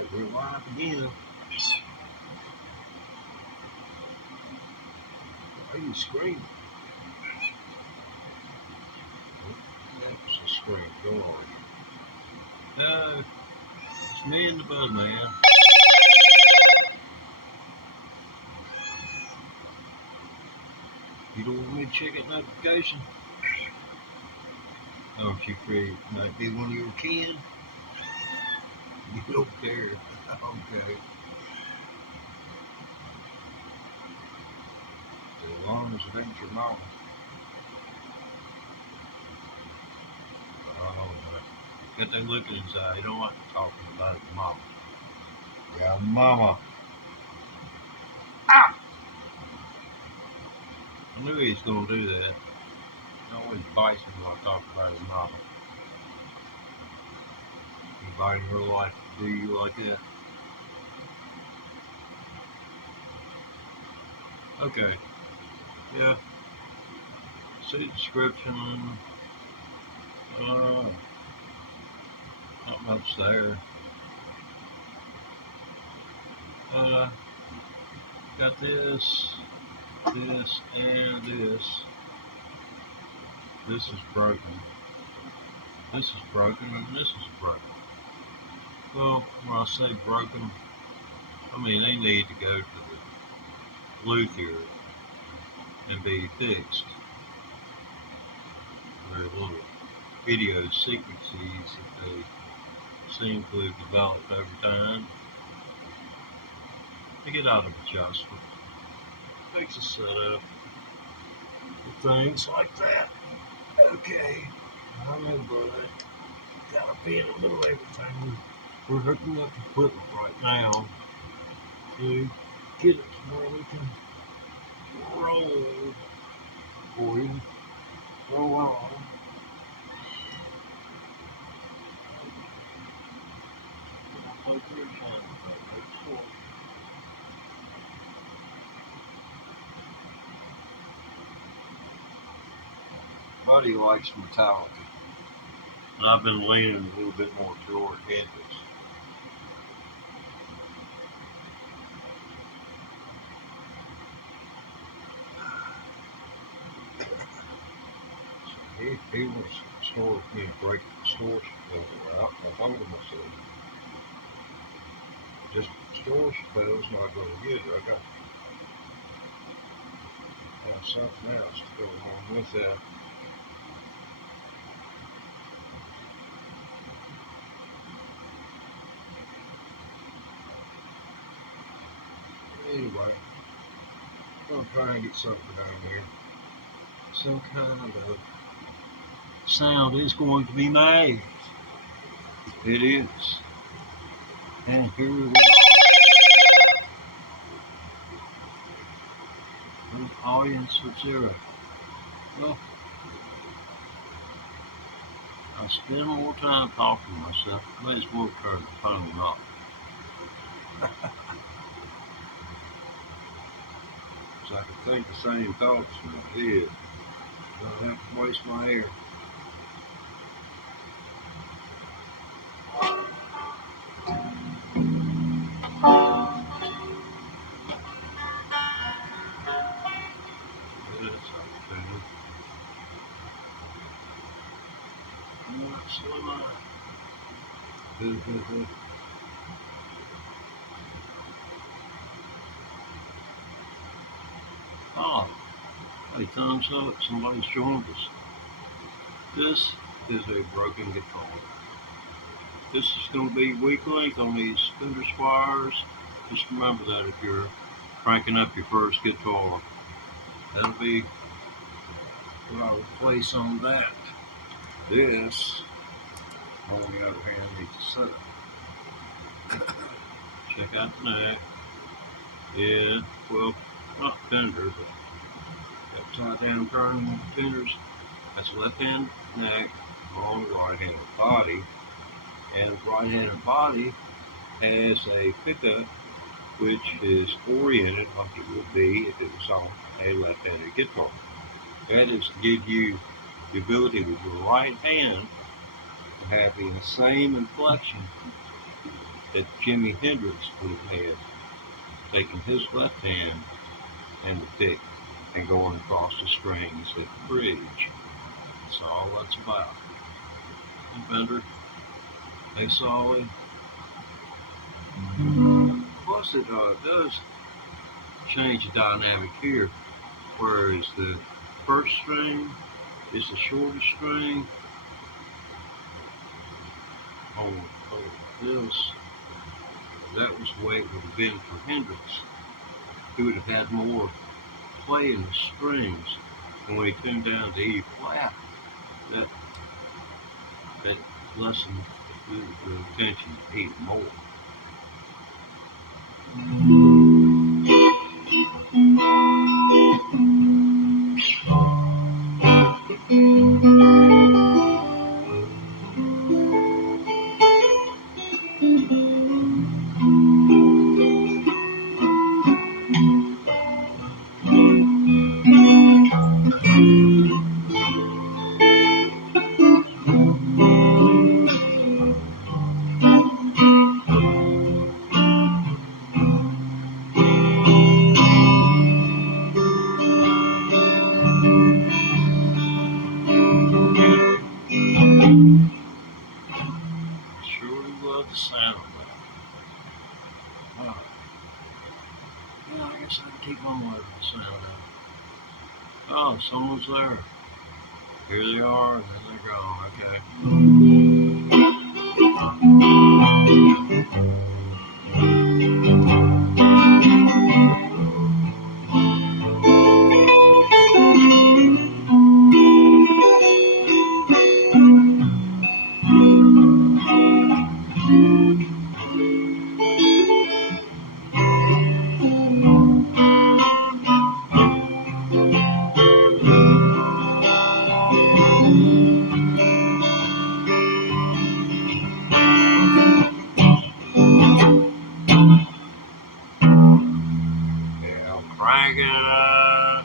Alright, we're live again. Why are you screaming? That's a scream. Go on. No, it's me and the Buzzman. You don't want me to check that notification? Oh, she free. Might be one of your kin. You don't care. Okay. As long as it ain't your mama. Oh, but got that looking inside. You don't like talking about his mama. Yeah, mama. Ah! I knew he was going to do that. He always bites me when I talk about his mama. Anybody in real life do you like that? Okay. Yeah. See the description. Not much there. Got this, this, and this. This is broken. This is broken, and this is broken. Well, when I say broken, I mean they need to go to the luthier and be fixed. There are little video secrecies that they seem to have developed over time. They get out of adjustment. Fix a setup with things like that. Okay, I know, bud. Gotta be in a little everything. We're hooking up equipment right now to get it to where we can roll for you. Roll on. Buddy likes Metallica, and I've been leaning a little bit more toward Hendrix. He was store, break the store out. I told him, I said, just store spell's not going to get it. I got to have something else to go along with that. Anyway, I'm going to try and get something down here. Some kind of sound is going to be made. It is. And here we are. An audience of 0. Well, I spend more time talking to myself. May as well turn the phone off. So I can think the same thoughts in my head. I don't have to waste my air. Good. Oh, hey, thumbs up, somebody's joined us. This is a broken guitar. This is going to be weak length on these Fender SQUIREs. Just remember that if you're cranking up your first guitar. That'll be what I would place on that. This, on the other hand, needs a setup. Check out the neck. Yeah, well, not Fender, but upside down turning Fenders. That's left-hand neck on the right-handed body. And the right-handed body has a pickup which is oriented like it would be if it was on a left-handed guitar. That is to give you the ability with your right hand to have the same inflection that Jimi Hendrix would have had, taking his left hand and the pick and going across the strings at the bridge. That's all that's about. And Fender, they solid. Plus it does change the dynamic here, whereas the first string is the shortest string on this. That was the way it would have been for Hendrix. He would have had more play in the strings, and when he came down to E flat, that lessened the tension even more. The sound of that. Oh. Yeah, I guess I can keep on with the sound of it. Oh, someone's there. Here they are, and then they're gone. Crank it up.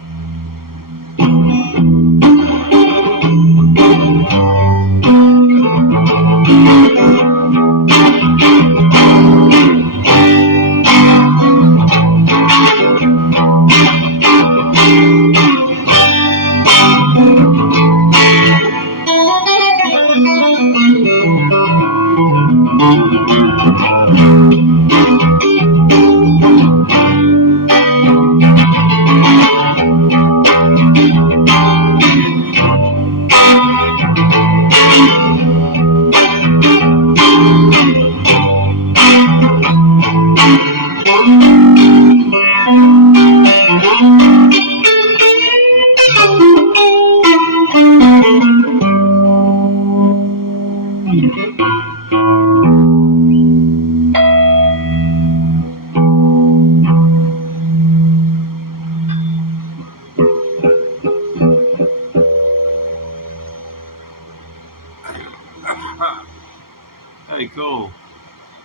Hey, cool.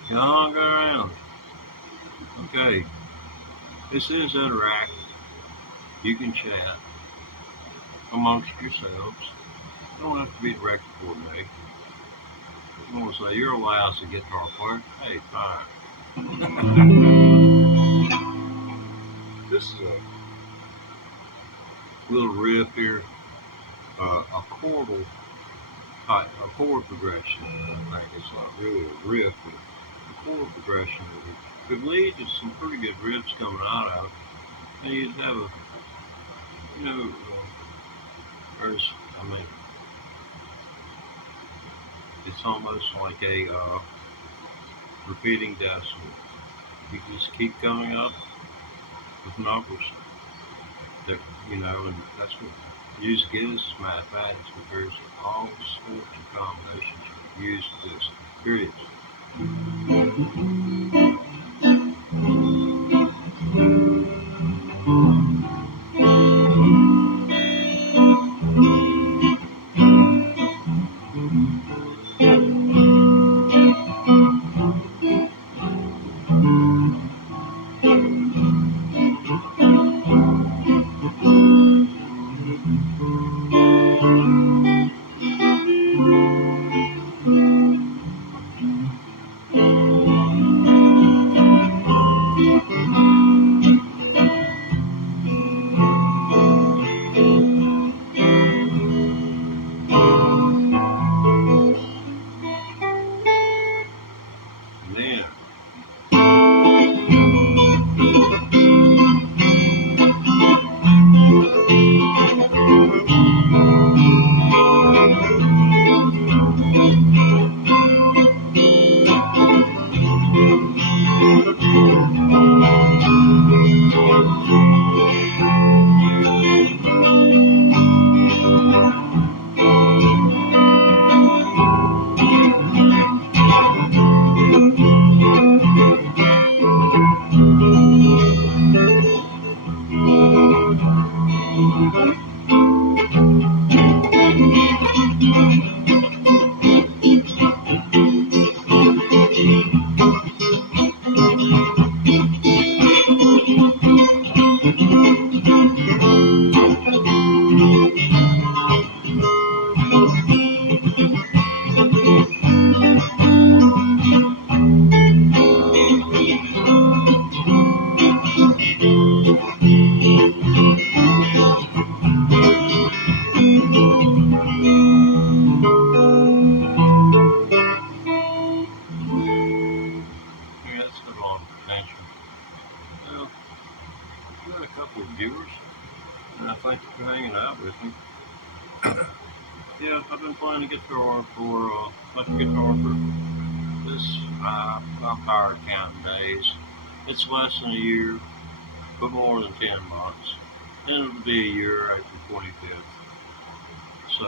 You hung around. Okay. This is interactive. You can chat amongst yourselves. You don't have to be direct coordinate. You want to say you're a lousy guitar player? Hey, fine. This is a little riff here, a chordal type, a chord progression. I think it's not really a riff, but a chord progression could lead to some pretty good riffs coming out of it. And you'd have a, you know, it's almost like a repeating decimal. You just keep coming up with numbers that, and that's what music is, mathematics, but there's all sorts of combinations you can use for this. Here it is. playing a guitar for electric guitar for this. I'm tired of counting days. It's less than a year, but more than 10 months. And it'll be a year after 25th. So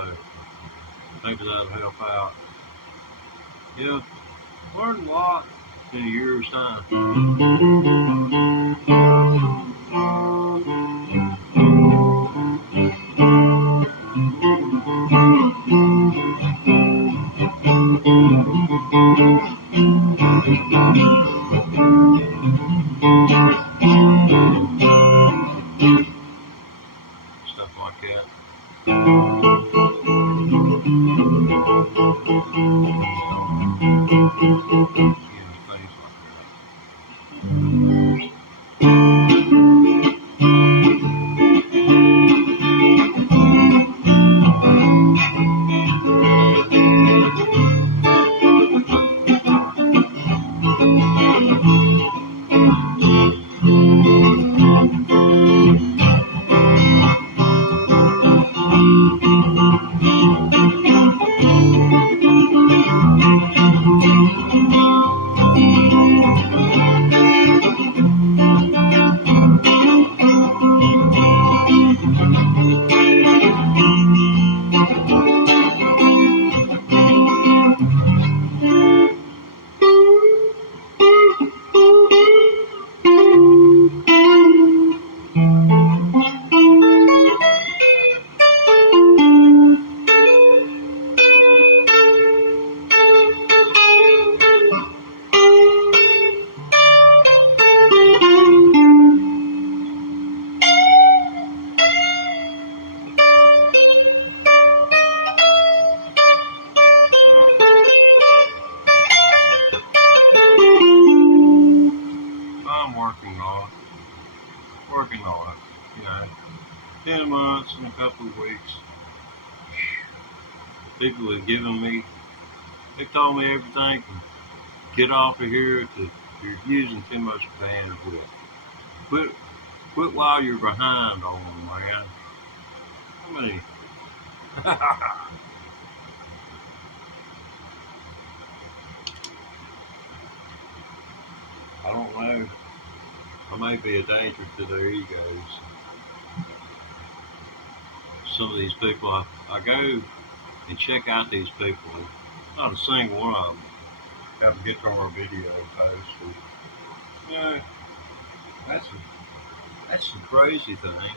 maybe that'll help out. Yeah, learned a lot in a year's time. Stuff like that. Working on it, 10 months and a couple of weeks. People have given me, they told me everything from get off of here to you're using too much bandwidth. Quit while you're behind on them, man. How many? I don't know. I may be a danger to their egos. Some of these people, I go and check out these people. Not a single one of them have a guitar video posted. That's the crazy thing.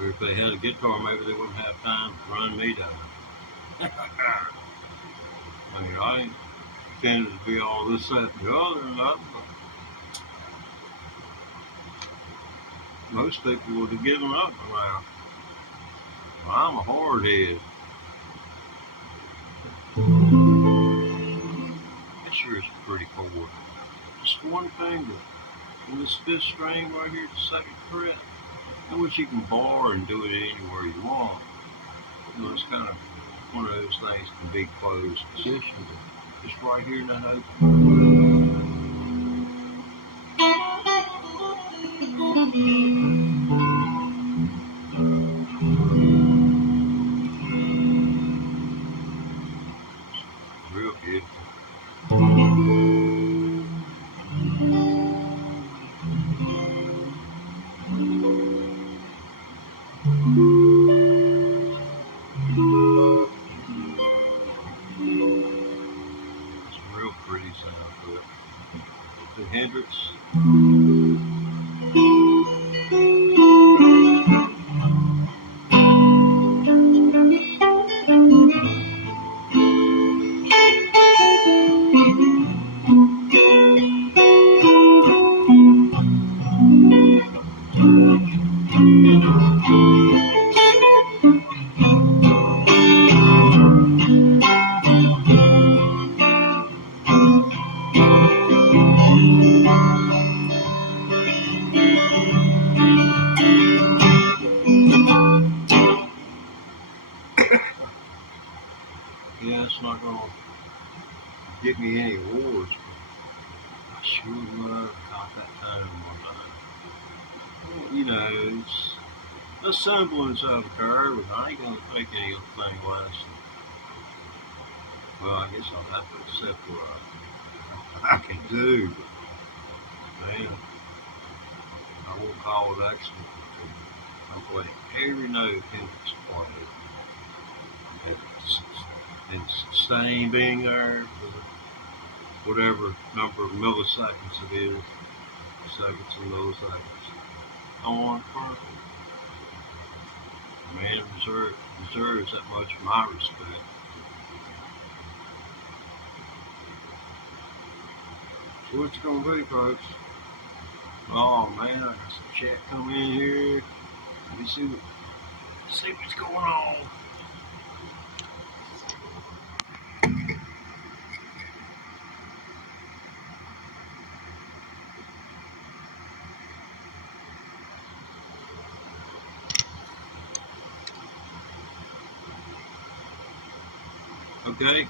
Or if they had a guitar, maybe they wouldn't have time to run me down. I mean, I ain't intended to be all this, that, and the other, and nothing, but most people would have given up around. Well, I'm a hard head. That sure is pretty chord. Just one finger. And this fifth string right here, the second fret, in which you can bar and do it anywhere you want. It's kind of one of those things can be closed position. Just right here in that open. Real beautiful. Pretty sound to it. The Hendrix. Yeah, it's not going to get me any awards, but I sure would have caught that tone one time. Well, a semblance of a car, but I ain't gonna take anything less. Well, I guess I'll have to accept what I can do. But, man, I won't call it excellent. I'm playing every note Hendrix played. And sustain being there for whatever number of milliseconds it is, seconds and milliseconds. I want it perfect. Man deserves that much of my respect. So what's it gonna be, folks? Oh man, I got some chat coming in here. Let me see what's going on. Okay.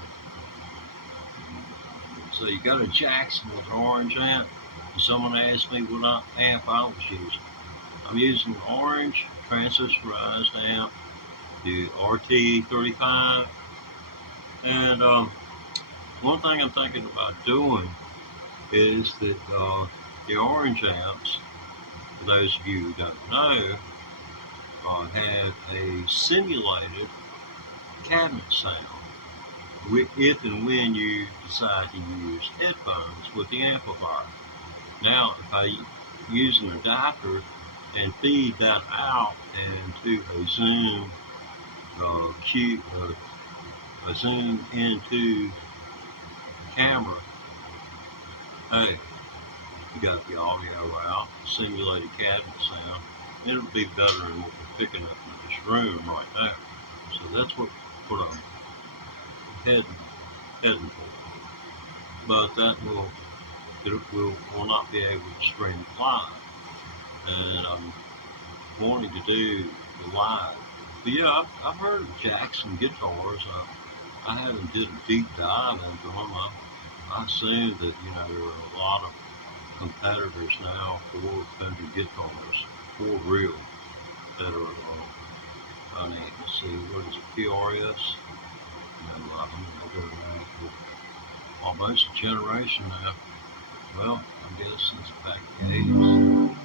So you got a Jackson with an orange amp. And someone asked me what amp I was using. I'm using an orange transistorized amp, the RT35. And one thing I'm thinking about doing is that the orange amps, for those of you who don't know, have a simulated cabinet sound if and when you decide to use headphones with the amplifier. Now, if I use an adapter and feed that out into a zoom a zoom into the camera, hey, you got the audio out, simulated cabinet sound. It'll be better than what we're picking up in this room right now. So that's what I'm heading for. But that will not be able to stream live. And I'm wanting to do the live. But yeah, I've heard of Jackson guitars. I haven't did a deep dive into them. I assume that there are a lot of competitors now for Fender guitars, for real, that are. I mean, let's see, what is it, PRS? They're almost a generation now. Well, I guess since back in the 80s.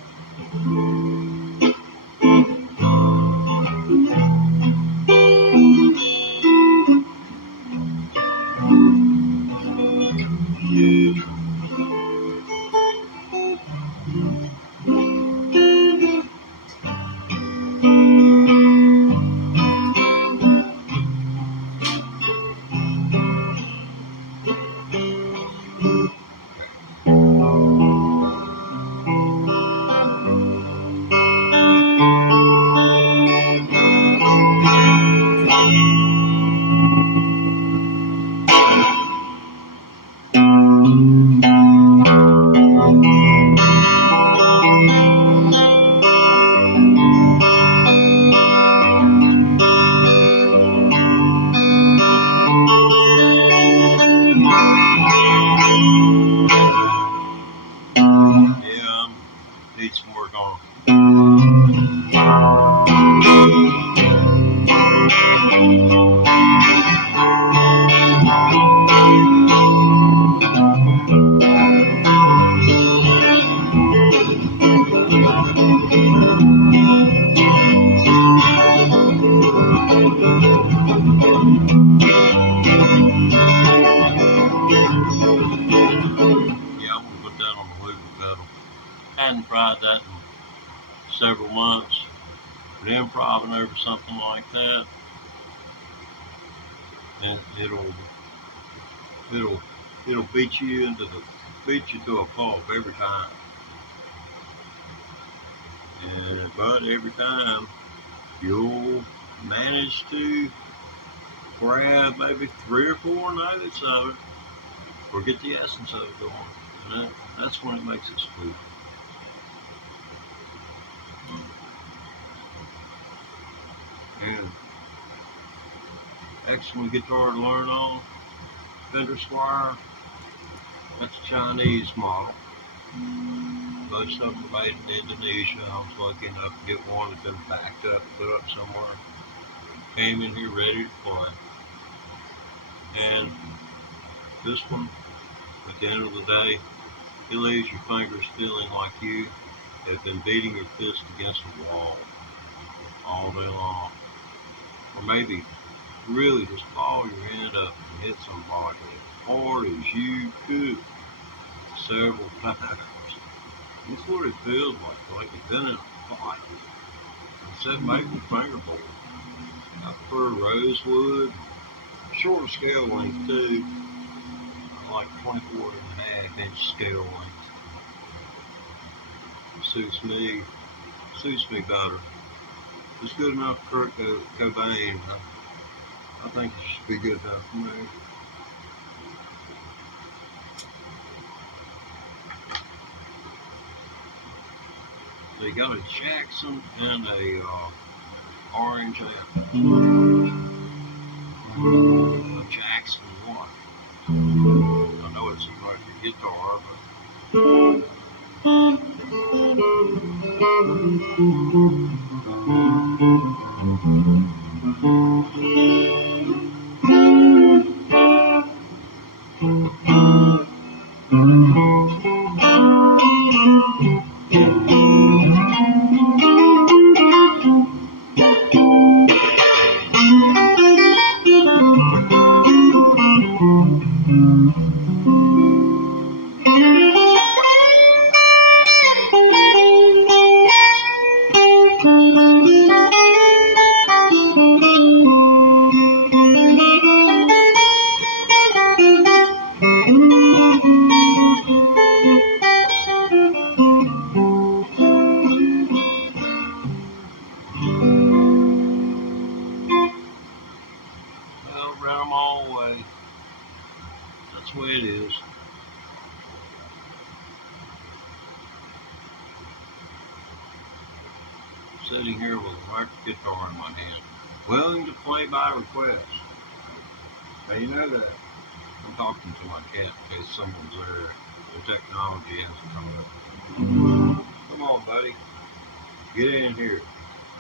Need some work on. Hadn't tried that in several months, but improvising over something like that, and it'll beat you to a pulp every time. But every time you'll manage to grab maybe 3 or 4 notes of it, or get the essence of it going, and that's when it makes it sweet. And excellent guitar to learn on. Fender SQUIRE. That's a Chinese model. Most of them are made in Indonesia. I was lucky enough to get one that's been backed up, put up somewhere. Came in here ready to play. And this one, at the end of the day, it leaves your fingers feeling like you have been beating your fist against a wall all day long. Or maybe really just ball your hand up and hit somebody as hard as you could several times. That's what it feels like you've been in a fight. Except maple fingerboard. I prefer rosewood, shorter scale length too. I like 24.5-inch scale length. Suits me better. It's good enough for Kurt Cobain. I think it should be good enough for me. So you got a Jackson and a orange amp. A Jackson one. I know it's like a guitar, but ran them all away. That's the way it is. Sitting here with an electric guitar in my hand, willing to play by request. Now you know that. I'm talking to my cat in case someone's there. The technology hasn't come up. Come on, buddy. Get in here.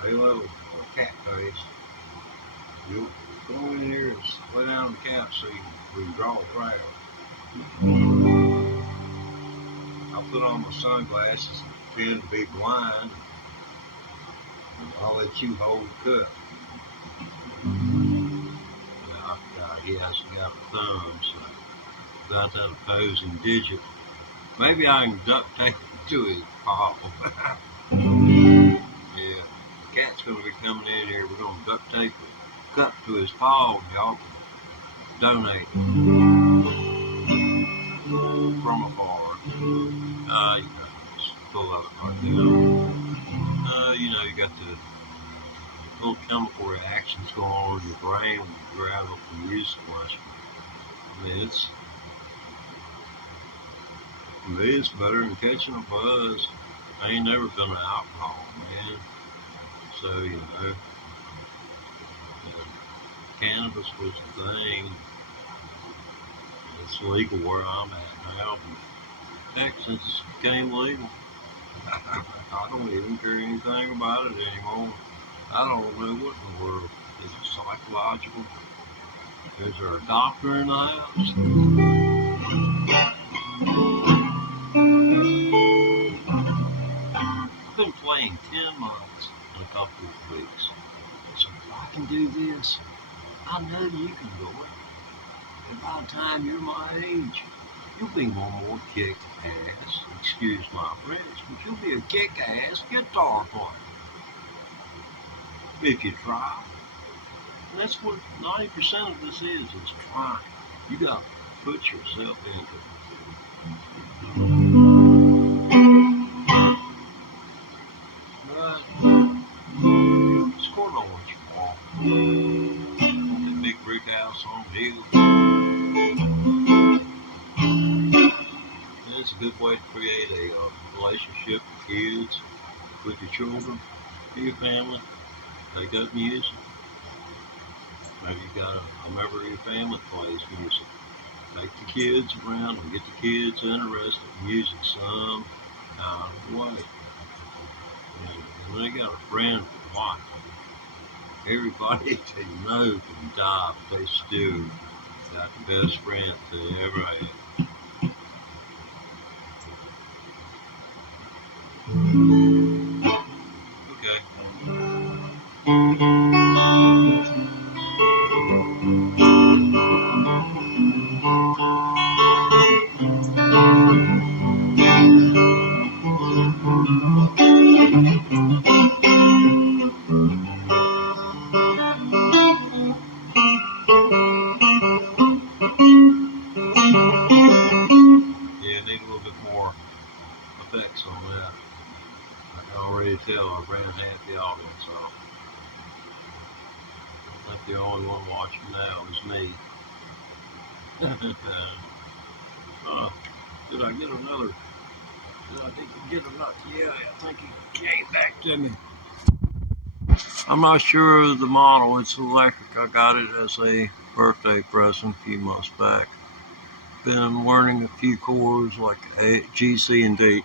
Hey, little cat face. You come on in here and lay down on the couch so we can draw a crowd. I'll put on my sunglasses and pretend to be blind. And I'll let you hold the cup. He hasn't got a thumb, so got that opposing digit. Maybe I can duct tape it to his paw. Yeah, the cat's going to be coming in here. We're going to duct tape the cup to his paw, and y'all can donate from afar. You know, just pull up right now. You know, you got the little chemical reactions going on in your brain when you grab up the music lesson. I mean, it's better than catching a buzz. I ain't never been an alcohol man, so you know, cannabis was the thing. It's legal where I'm at now, but heck, since it became legal, I don't even care anything about it anymore. I don't know what in the world. Is it psychological? Is there a doctor in the house? I've been playing 10 months in a couple of weeks. So if I can do this, I know you can do it. And by the time you're my age, you'll be one more kick-ass, excuse my French, but you'll be a kick-ass guitar player. If you try. And that's what 90% of this is trying. You got to put yourself into it. But score on what you want. That big brick house on the hill. And it's a good way to create a relationship with kids, with your children, with your family. Take up music. Maybe you got a member of your family plays music. take the kids around and get the kids interested in music some kind of way. And they got a friend with wife. Everybody they know can die, but they still got the best friend they ever had. Okay. Yeah, need a little bit more effects on that. I can already tell I ran half the audience off. I think the only one watching now is me. Did I get another? Did I get another? Yeah, I think he came back to me. I'm not sure of the model. It's electric. I got it as a birthday present a few months back. Been learning a few chords like A, G, C, and D.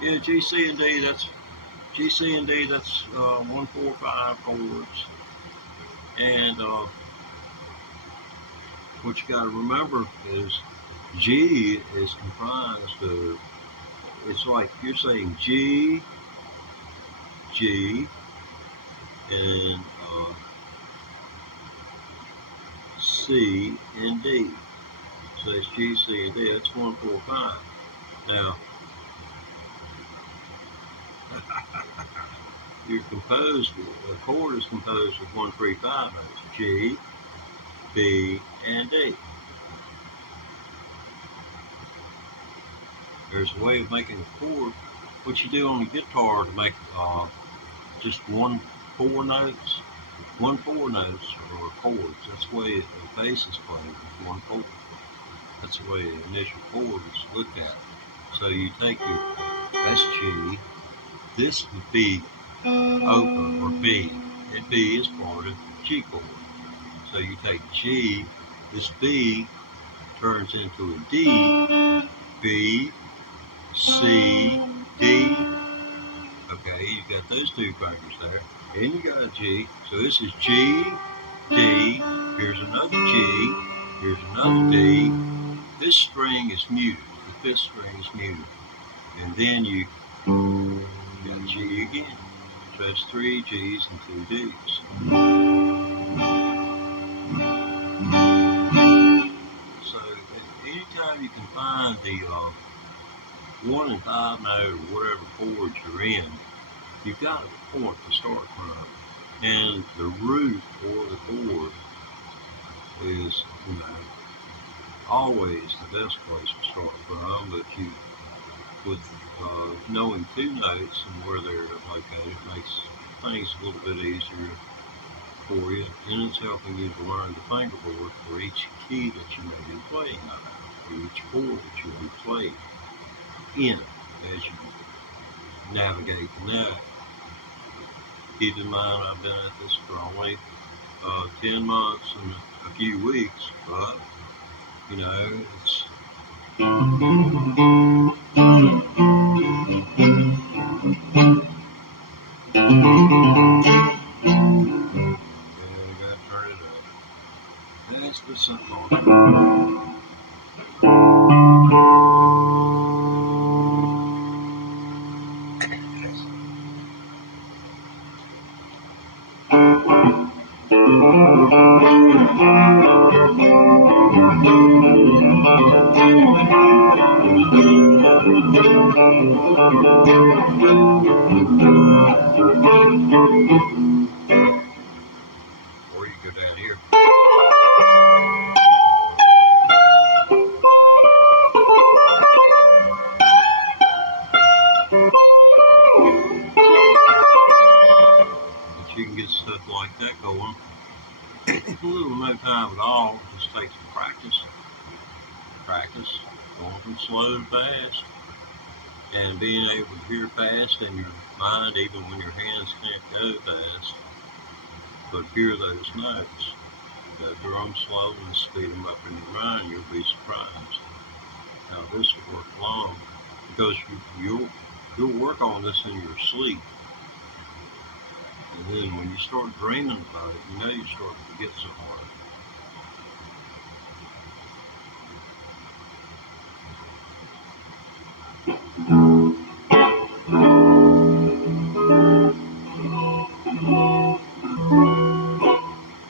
Yeah, G, C, and D. That's G, C, and D. That's 1, 4, 5 chords. And what you got to remember is G is comprised of. It's like you're saying G, G, and C and D. So it's G, C, and D. That's 1, 4, 5. Now, you're composed. The chord is composed of 1, 3, 5 notes: G, B, and D. There's a way of making a chord. What you do on the guitar to make just 1, 4 notes. 1, 4 notes or chords. That's the way the bass is played with 1, 4. That's the way the initial chord is looked at. So you take your, that's G. This would be open or B, and B is part of G chord. So you take G, this B turns into a D, B, C, D. Okay, you got those 2 fingers there. And you got a G. So this is G, D. Here's another G. Here's another D. This string is muted. The 5th string is muted. And then you got G again. So that's 3 G's and 2 D's. So anytime you can find the 1 and 5 note or whatever chords you're in, you've got a point to start from. And the root or the chord is, always the best place to start from. But you, with knowing 2 notes and where they're located, makes things a little bit easier for you. And it's helping you to learn the fingerboard for each key that you may be playing on, for each chord that you'll be playing in as you navigate the note. Keep in mind, I've been at this for only 10 months and a few weeks, but it's I gotta turn it up. Let's put something on. Or you go down here. But you can get stuff like that going. A little no time at all. It just takes some practice. Practice going from slow to fast, and being able to hear fast in your mind, even when your hands can't go fast. But hear those notes. The drum slow and speed them up in your mind. You'll you'll be surprised how this will work along, because you'll work on this in your sleep, and then when you start dreaming about it, you know you start to forget so hard.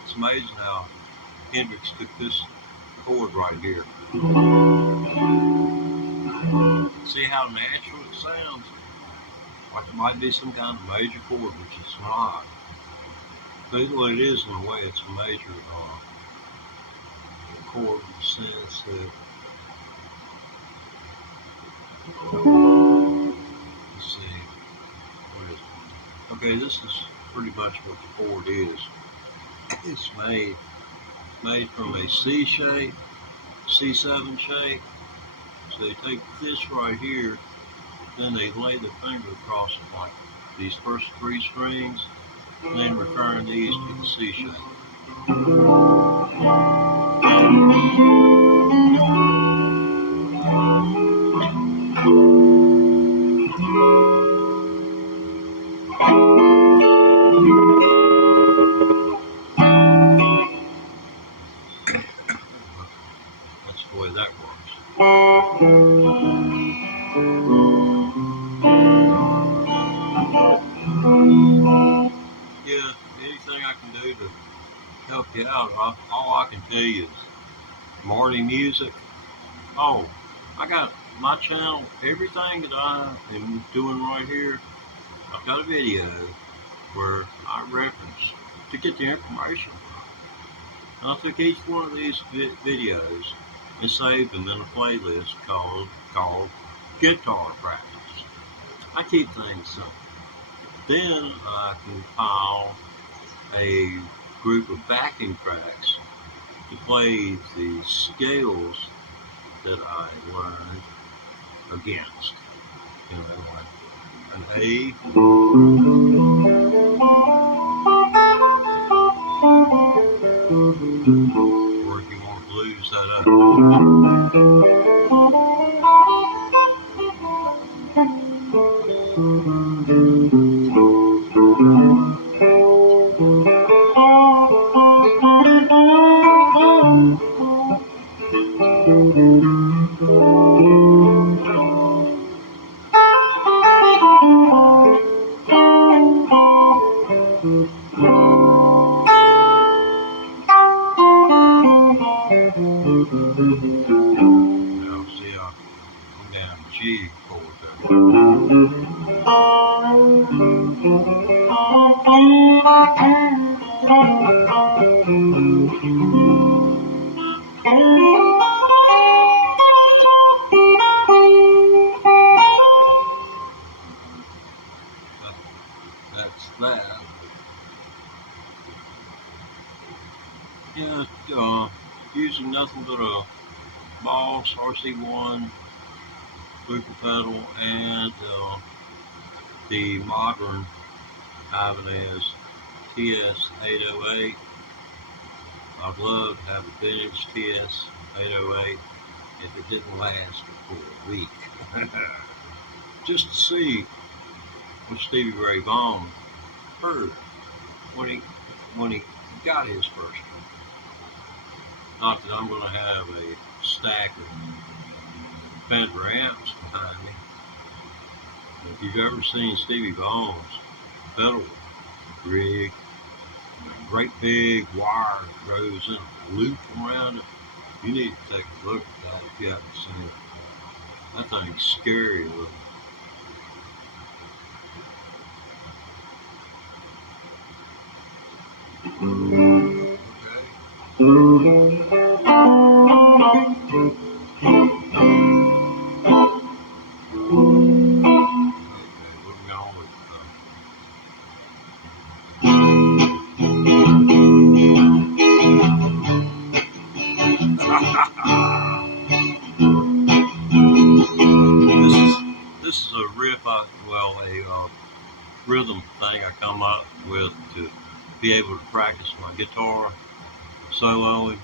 It's amazing how Hendrix took this chord right here. See how natural it sounds? Like it might be some kind of major chord, which it's not. But well, it is in a way. It's a major chord in the sense that, let's see, what is it? Okay, this is pretty much what the chord is. It's made from a C shape, C7 shape. So they take this right here, then they lay the finger across it like these first three strings, and then return these to the C shape. That's the way that works. Yeah, anything I can do to help you out, all I can tell you is Marty Music. Oh, I got my channel, everything that I am doing right here, I've got a video where I reference to get the information. And I took each one of these videos and saved them in a playlist called Guitar Practice. I keep things simple. Then I compile a group of backing tracks to play the scales that I learned against. You know, like an A, or if you want to blues that up. Now, see, I'm down G chord there. That's that. Yeah, using nothing but a Boss RC1 booper pedal and the modern Ibanez TS808. I'd love to have a vintage TS808 if it didn't last for a week. Just to see what Stevie Ray Vaughan heard when he got his first one. Not that I'm going to have a stack of Fender amps behind me. If you've ever seen Stevie Vaughan's pedal rig, a great big wire that goes in a loop around it, you need to take a look at that if you haven't seen it. That thing's scary looking. This is a riff, a rhythm thing I come up with to be able to practice my guitar soloing.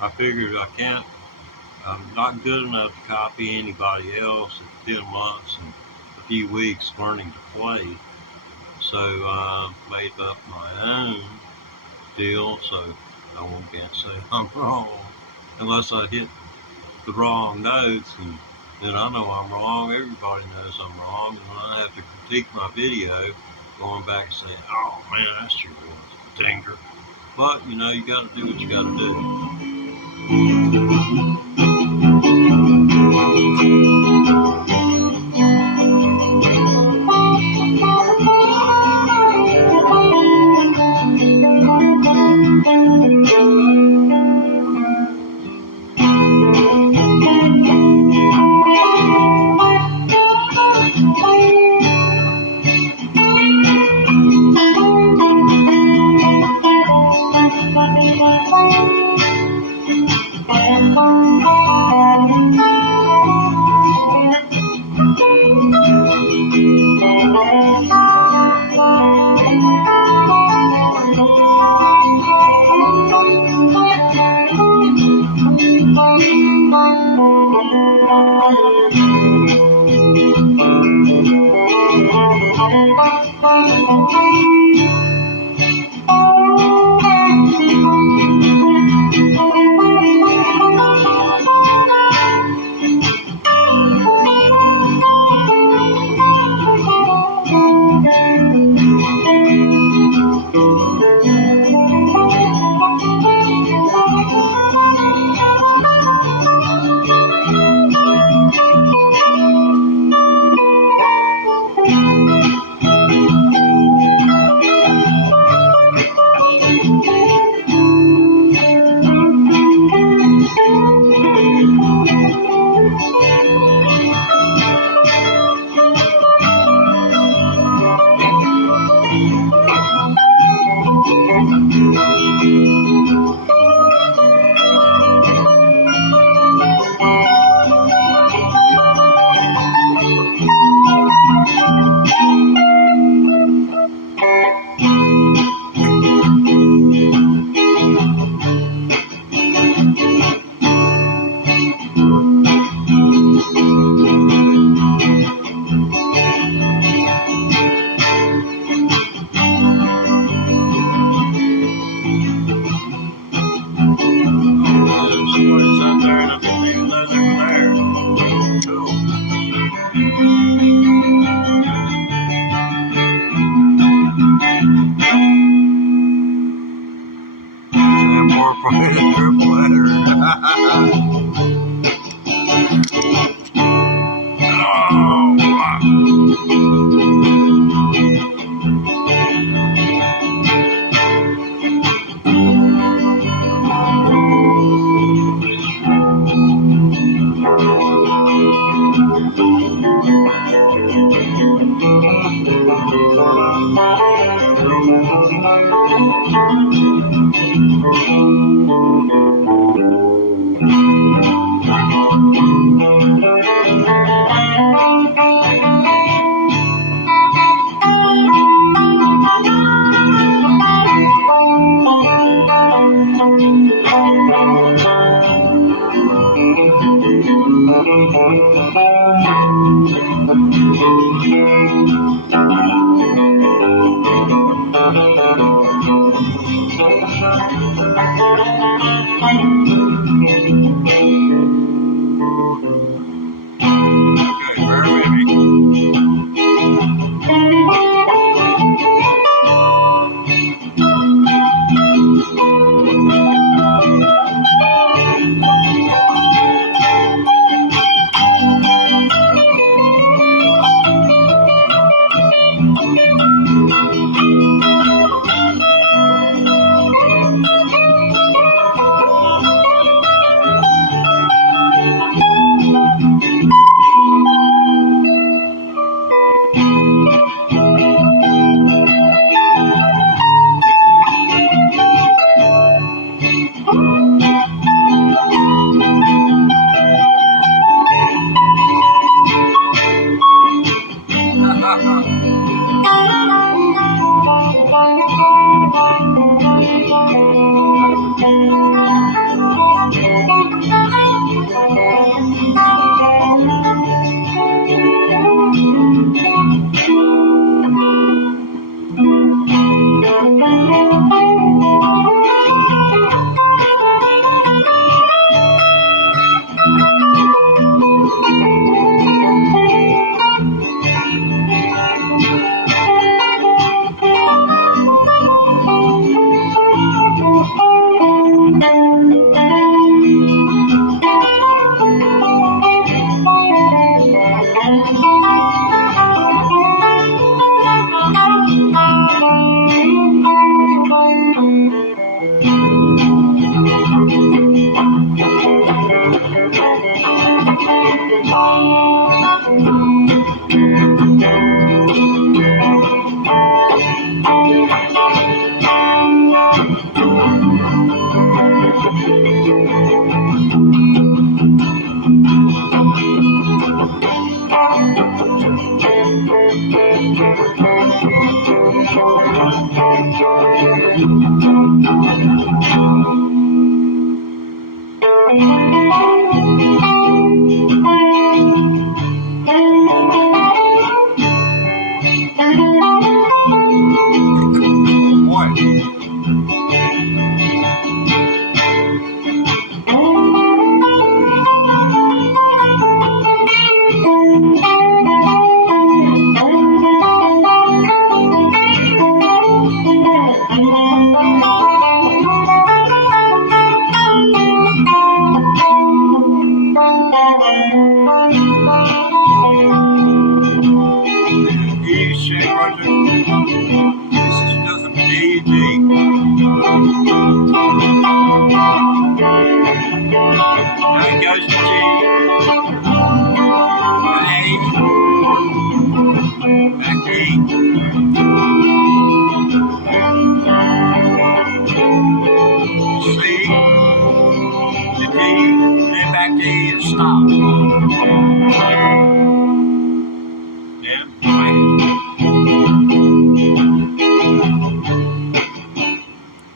I figured I can't I'm not good enough to copy anybody else at 10 months and a few weeks learning to play. So I made up my own deal, so I can't say I'm wrong unless I hit the wrong notes, and then I know I'm wrong. Everybody knows I'm wrong, and when I have to critique my video, going back and say, "Oh man, that sure was a dinger." But you know, you got to do what you got to do.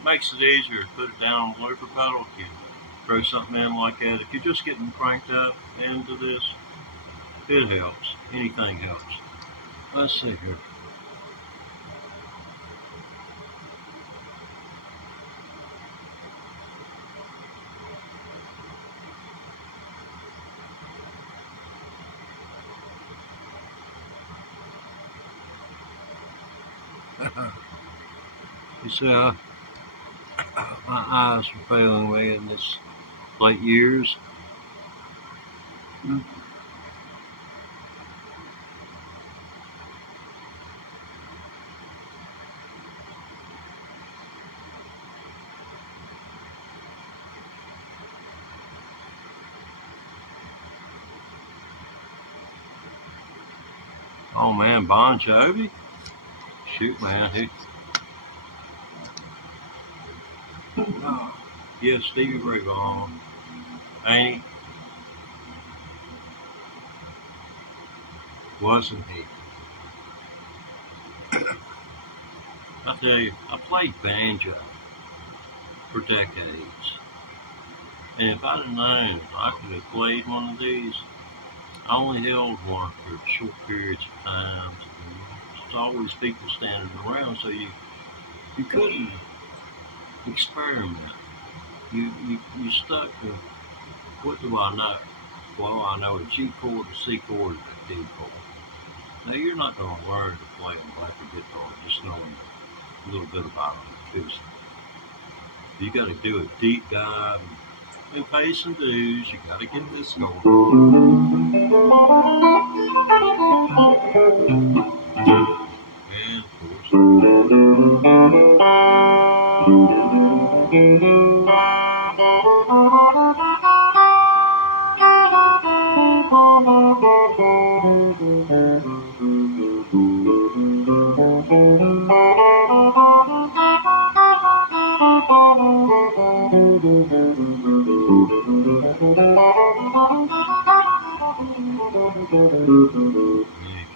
Makes it easier to put it down on the looper pedal. You throw something in like that. If you're just getting cranked up into this, it helps. Anything helps. Let's see here. You see, my eyes are failing me in this late years. Oh man, Bon Jovi? Shoot, man, he. Yeah, Stevie Ray Vaughan. Ain't he? Wasn't he? I tell you, I played banjo for decades. And if I'd have known I could have played one of these, I only held one for short periods of time. There's always people standing around, so you couldn't experiment. You stuck to, what do I know? Well, I know a G chord, a C chord, and a D chord. Now you're not going to learn to play on electric guitar just knowing a little bit about it, because you got to do a deep dive and pay some dues. You got to get this going. And of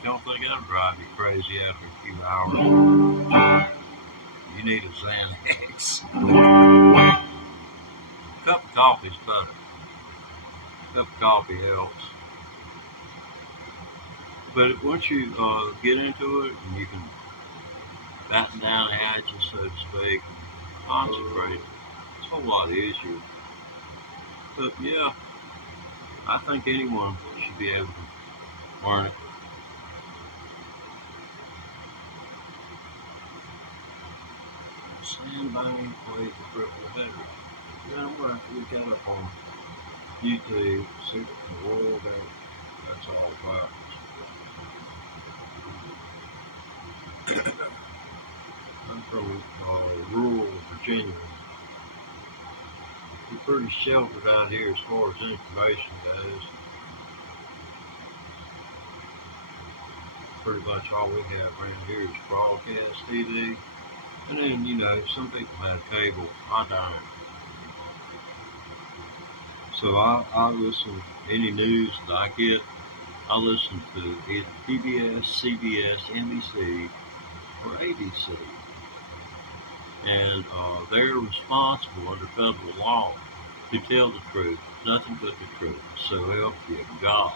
don't think that'll drive you crazy after a few hours. You need a Xanax. A cup of coffee's better. A cup of coffee helps. But once you get into it, and you can batten down the hatches, so to speak, concentrate, it's a whole lot easier. But yeah, I think anyone should be able to learn it. Somebody plays a triple header. You know what? We got up on YouTube, see what the world that's all about. I'm from rural Virginia. We're pretty sheltered out here as far as information goes. Pretty much all we have around here is broadcast TV. And then, you know, some people have cable. I don't. So I listen to any news that I get. I listen to either PBS, CBS, NBC, or ABC. And they're responsible under federal law to tell the truth nothing but the truth. So help you God.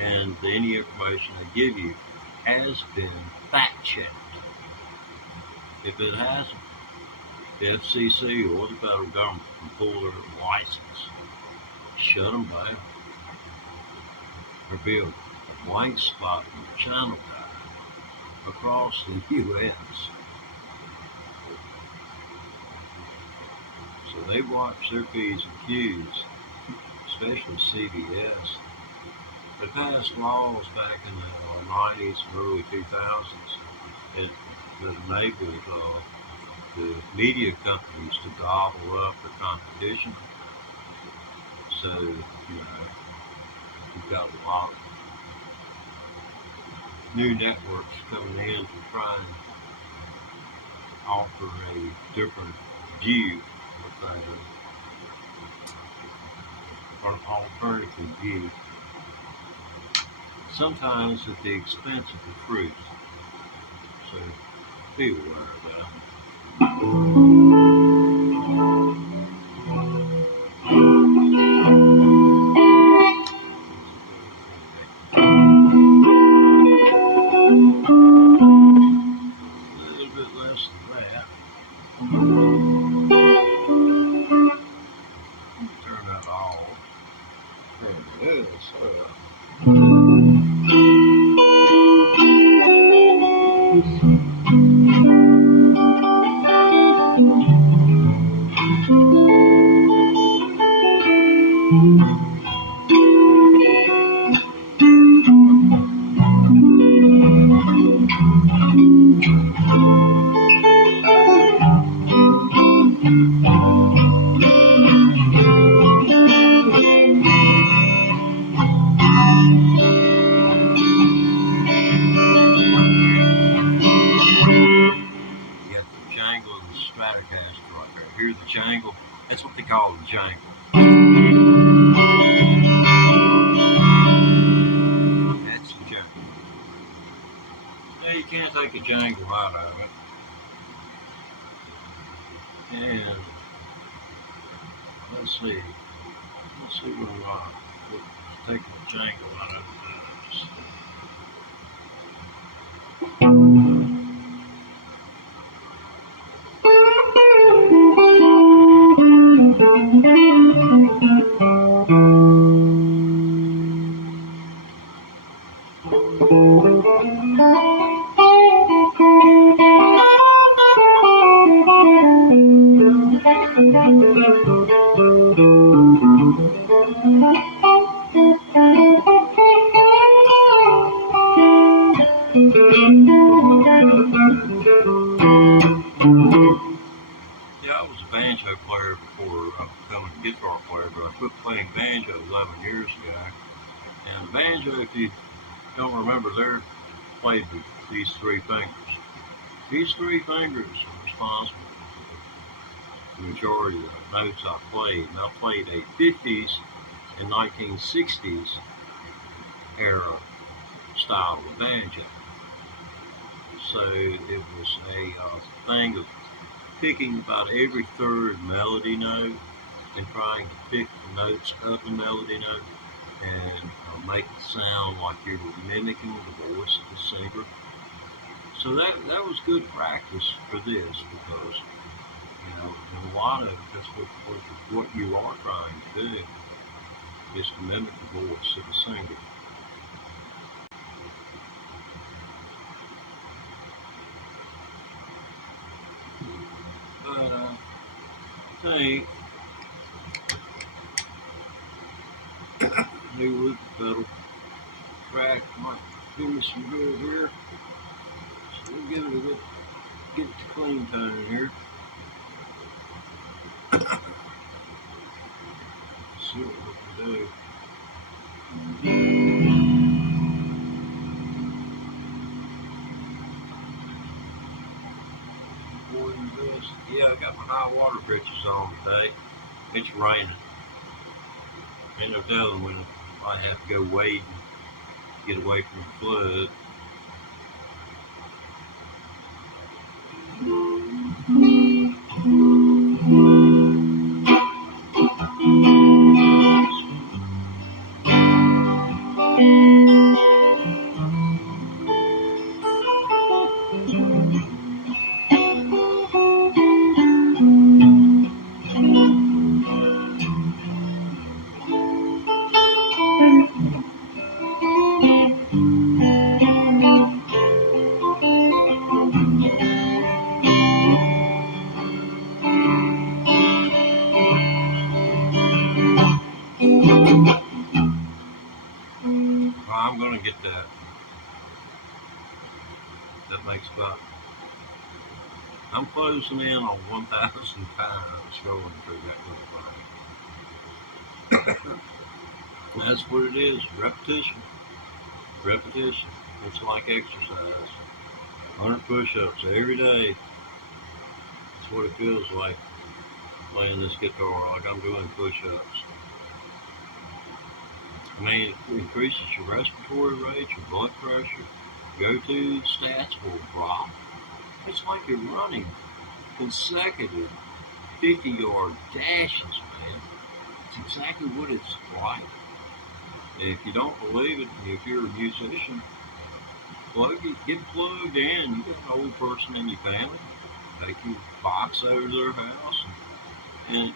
And any information I give you has been fact checked. If it hasn't, the FCC or the federal government can pull their license, shut them down, or be a blank spot in the channel guide across the U.S. So they watch their P's and Q's, especially CBS. They passed laws back in the 90s and early 2000s that enabled the media companies to gobble up their competition. So, you've got a lot of new networks coming in to try and offer a different view of things, or an alternative view, sometimes at the expense of the truth. So be aware of that. A little bit less than that. Turn that off. There it is. Stratocaster right there. Here's the jangle. That's what they call the jangle. That's the jangle. Now you can't take a jangle out of it. And let's see what taking the jangle out of it. Yeah, I was a banjo player before becoming a guitar player, but I quit playing banjo 11 years ago. And banjo, if you don't remember, they're played with these three fingers. These three fingers are responsible for the majority of the notes I played. And I played a 50s and 1960s era style of banjo. So it was a thing of picking about every third melody note and trying to pick the notes of the melody note and make it sound like you were mimicking the voice of the singer. So that was good practice for this, because in a lot of it, that's what you are trying to do, is to mimic the voice of the singer. But I think new wood pedal track might do me some good here. So we'll give it a good, get it to clean tone here. See what we can do. Yeah, I got my high water britches on today. It's raining. Ain't no telling when I have to go wade and get away from the flood. get that. That makes about, I'm closing in on 1,000 times going through that little thing. That's what it is, repetition. Repetition. It's like exercise. 100 push-ups every day. That's what it feels like playing this guitar, like I'm doing push-ups. I mean, it increases your respiratory rate, your blood pressure, go-to stats will drop. It's like you're running consecutive 50-yard dashes, man. It's exactly what it's like. And if you don't believe it, if you're a musician, get plugged in. You got an old person in your family, take your box over to their house and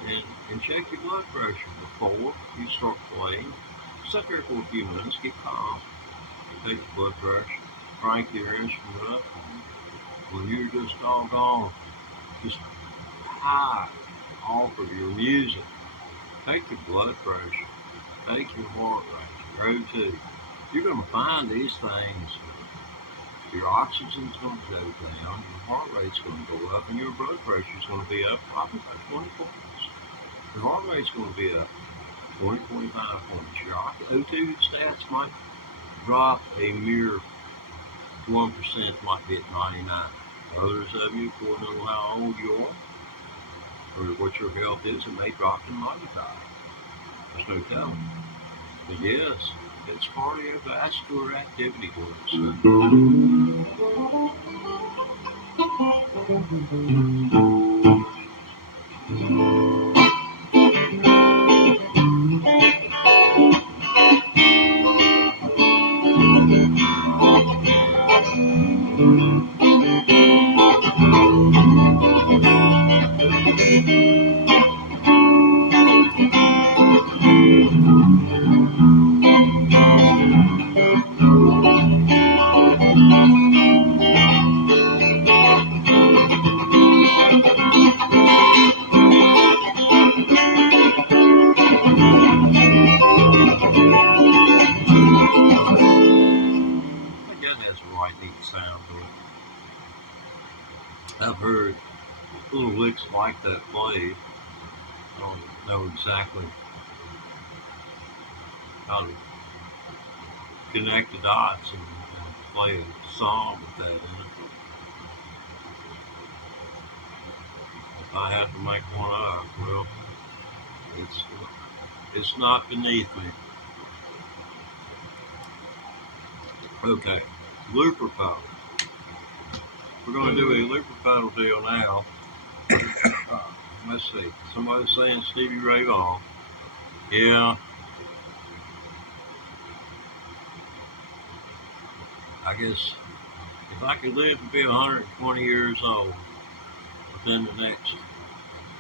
check your blood pressure before you start playing. Sit there for a few minutes, get calm, take your blood pressure, crank your instrument up. When you're just doggone, just high off of your music, take your blood pressure, take your heart rate, your O2. You're going to find these things. Your oxygen's going to go down, your heart rate's going to go up, and your blood pressure's going to be up probably by 20 points. Your heart rate's going to be up 20, 25 points. Your O2 stats might drop a mere 1%, might be at 99. Others of you, according to how old you are, or what your health is, it may drop to 95. There's no telling. But yes, it's cardiovascular activity works. I've heard little licks like that played. I don't know exactly how to connect the dots and play a song with that in it. If I have to make one up, well, it's not beneath me. Okay, looper pedal. We're going to do a looper pedal deal now. Let's see. Somebody's saying Stevie Ray Vaughan. Yeah. I guess if I could live to be 120 years old, within the next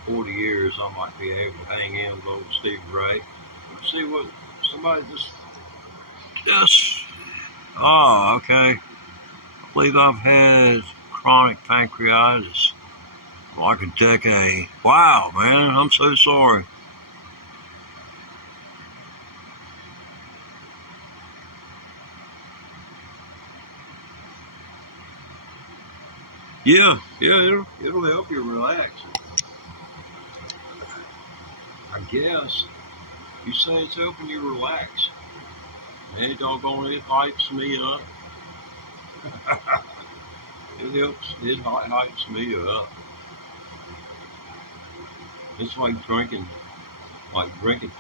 40 years, I might be able to hang in with old Stevie Ray. Let's see what somebody just. Yes. Oh, okay. I believe I've had chronic pancreatitis for like a decade. Wow, man, I'm so sorry. Yeah, it'll help you relax. I guess you say it's helping you relax. Man, doggone, it hypes me up. It hypes me up. It's like drinking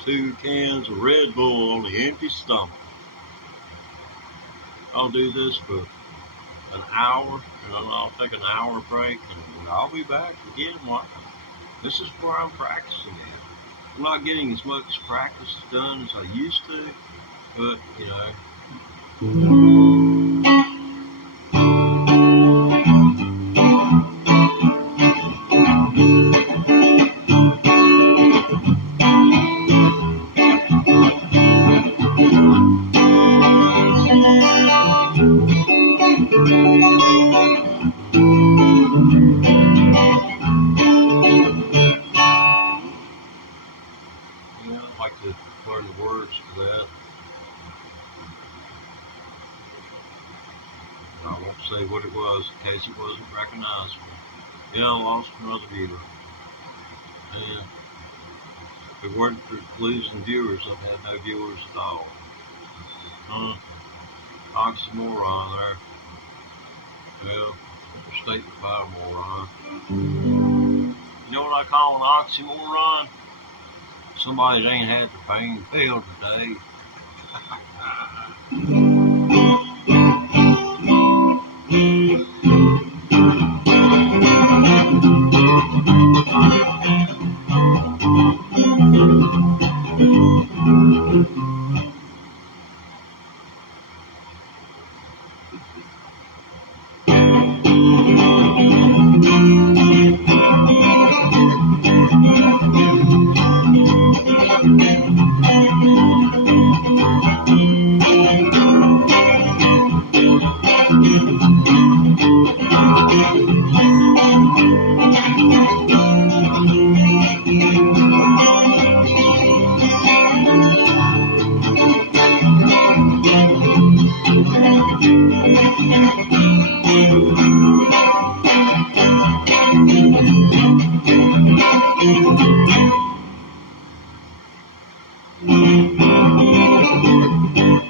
2 cans of Red Bull on the empty stomach. I'll do this for an hour, and then I'll take an hour break, and I'll be back again. This is where I'm practicing at. I'm not getting as much practice done as I used to, but, you know. I'd like to learn the words for that. I won't say what it was in case it wasn't recognizable. Yeah, I lost another viewer. And if it weren't for losing viewers, I've had no viewers at all. Oxymoron there. Well, state the fire moron. You know what I call an oxymoron? Somebody that ain't had their pain filled today.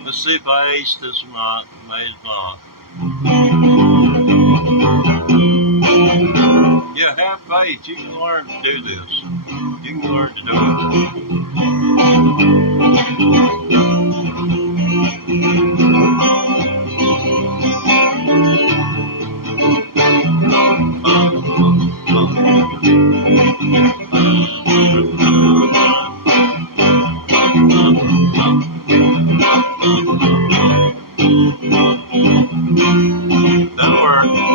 Let's see if I ace this or not. Maybe not. Yeah, have faith. You can learn to do this. You can learn to do That'll work.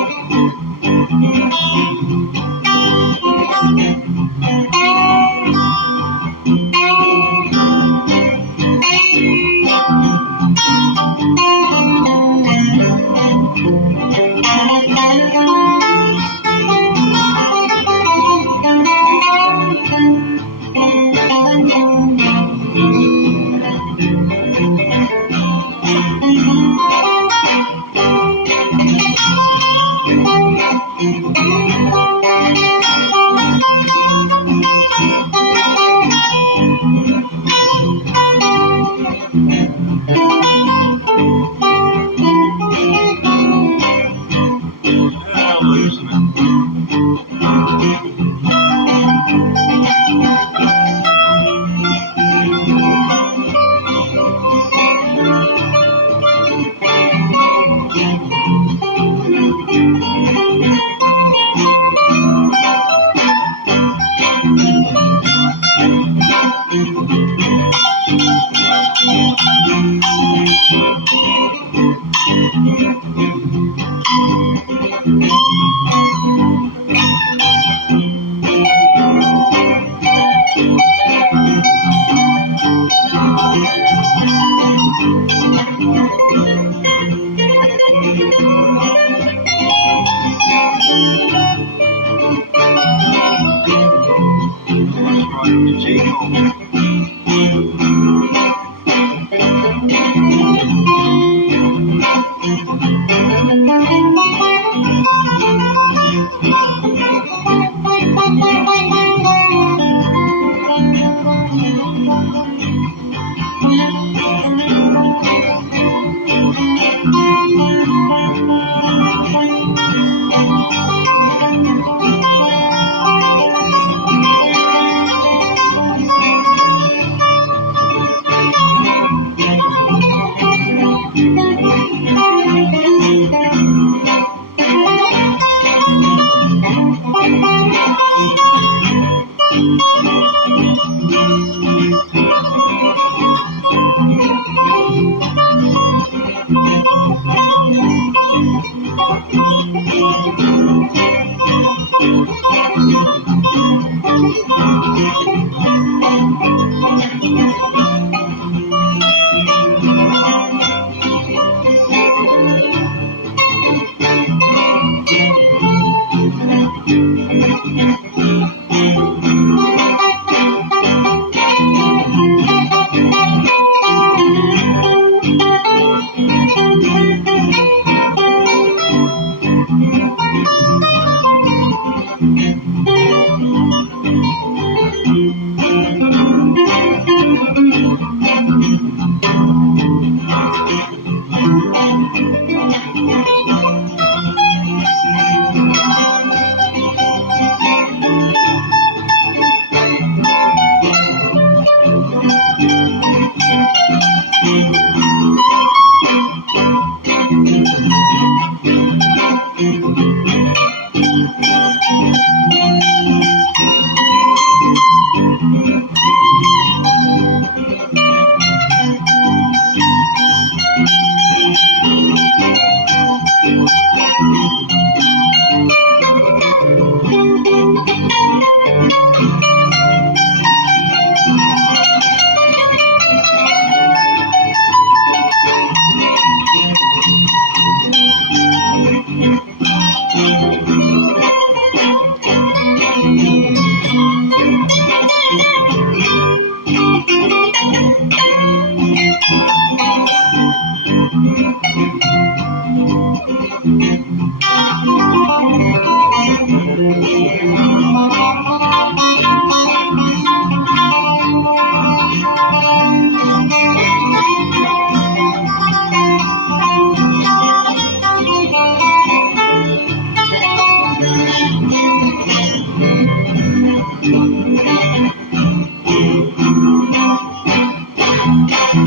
Hey,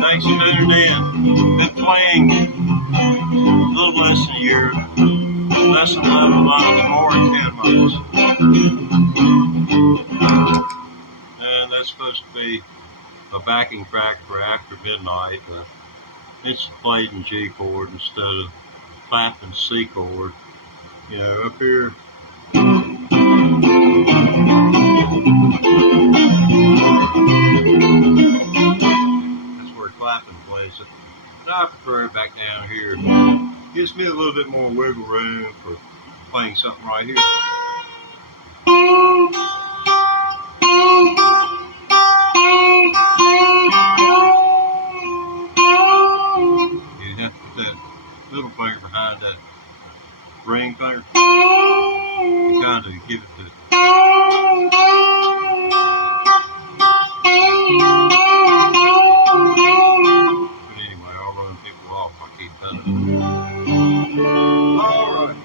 thanks for tuning in. Been playing a little less than a year, less than 11 months, more than 10 months. And that's supposed to be a backing track for After Midnight. It's played in G chord instead of clapping C chord. You know, up here. That's where clapping plays it. But I prefer it back down here. Gives me a little bit more wiggle room for playing something right here. You have to put that little finger behind that ring finger and kind of give it the. But anyway, I'll run people off if I keep that. Alright.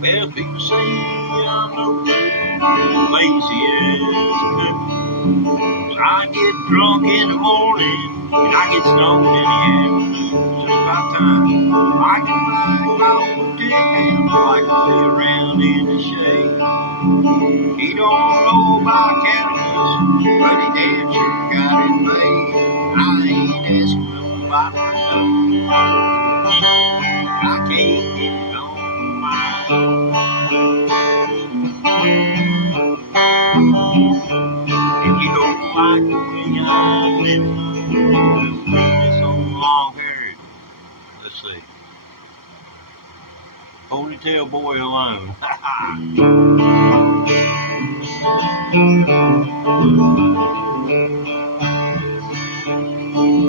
Well, people say I'm no good, lazy as a cook. I get drunk in the morning and I get stoned in the afternoon. Just about time. I can ride my old dick and I can lay around in the shade. He don't know about cannabis, but he damn sure got it made. I ain't asking nobody for nothing. I can't get it on my own. If you don't like the way I'm living, this old long hair. Let's see. Ponytail boy alone.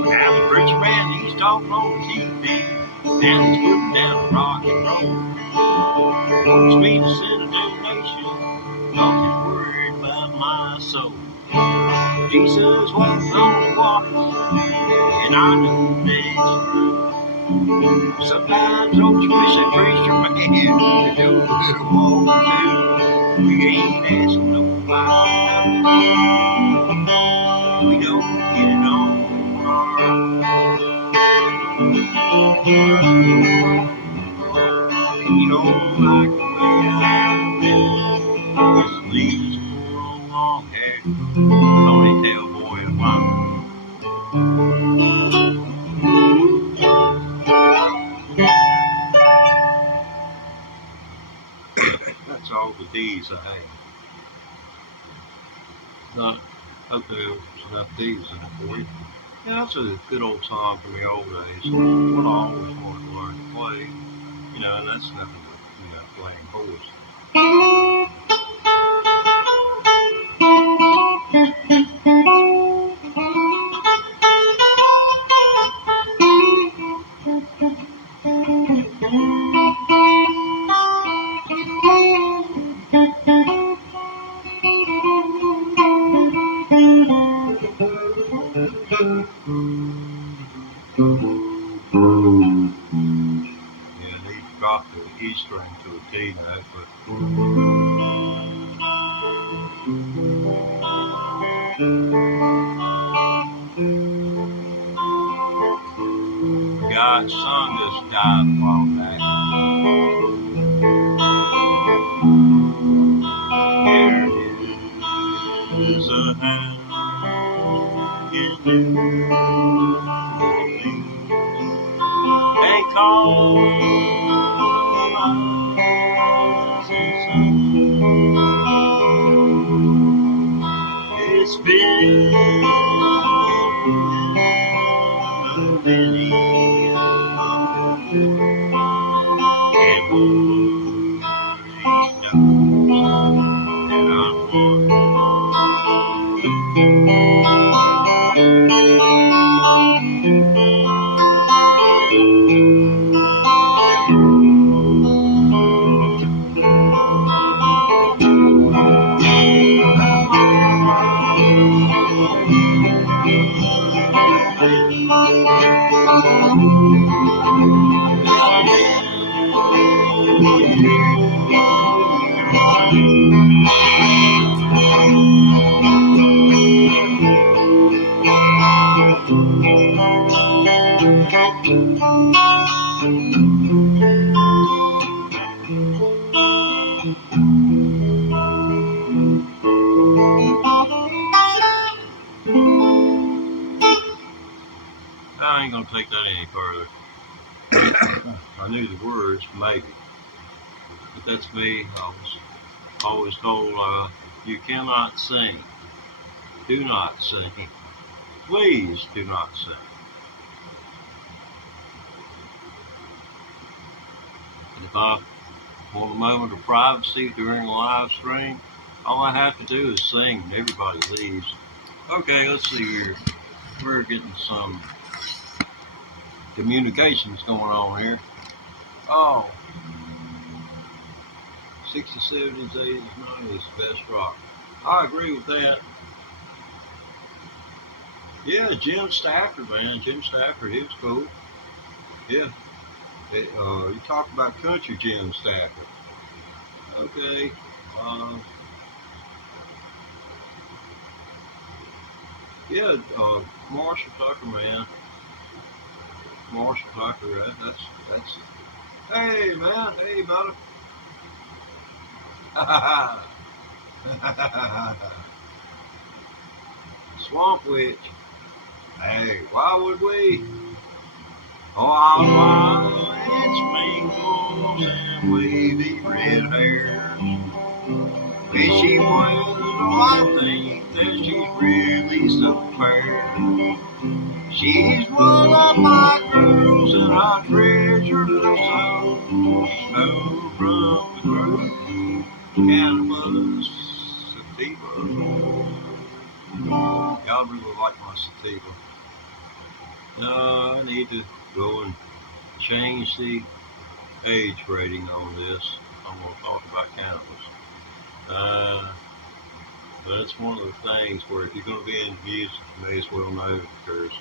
Now the preacher man, he's talking on TV. Now he's putting down rock and roll. Wants me to send a donation, cause he's worried about my soul. Jesus walked on the water, and I know that it's true. Sometimes don't you wish a preacher man could do a little more too? We ain't asking nobody. We don't get it on our own. You don't like the way I live. Just leave this poor long hair, ponytail boy alone. That's all the D's I have. Not okay, there's enough D's in it for you. Yeah, that's a good old song from the old days. What I always wanted to learn to play. You know, and that's nothing but, playing chords. Drop the E string to a D note, but the guy's son just died a while back. There is a hand in New Orleans. They call it's been a many and one knows that I'm one. I ain't gonna take that any further. I knew the words, maybe. But that's me. I was always told, you cannot sing. Do not sing. Please do not sing. And if I want a moment of privacy during a live stream, all I have to do is sing and everybody leaves. Okay, let's see here. We're getting some communications going on here. Oh, 60s, 70s, 80s, 90s, best rock. I agree with that. Yeah, Jim Stafford, man. Jim Stafford, he was cool. Yeah. You talk about country Jim Stafford. Okay. Yeah, Marshall Tucker, man. Marshall Tucker, that's. Hey, man. Hey, brother. Swamp Witch. Hey, why would we? Oh, it's mingles and wavy red hair. When she was, I think that she's really so fair. She's one of my girls and I treasure her so. No from the grove, cannabis, sativa. Y'all really like my sativa. I need to go and change the age rating on this. I'm going to talk about cannabis. But it's one of the things where if you're going to be in music, you may as well know that there's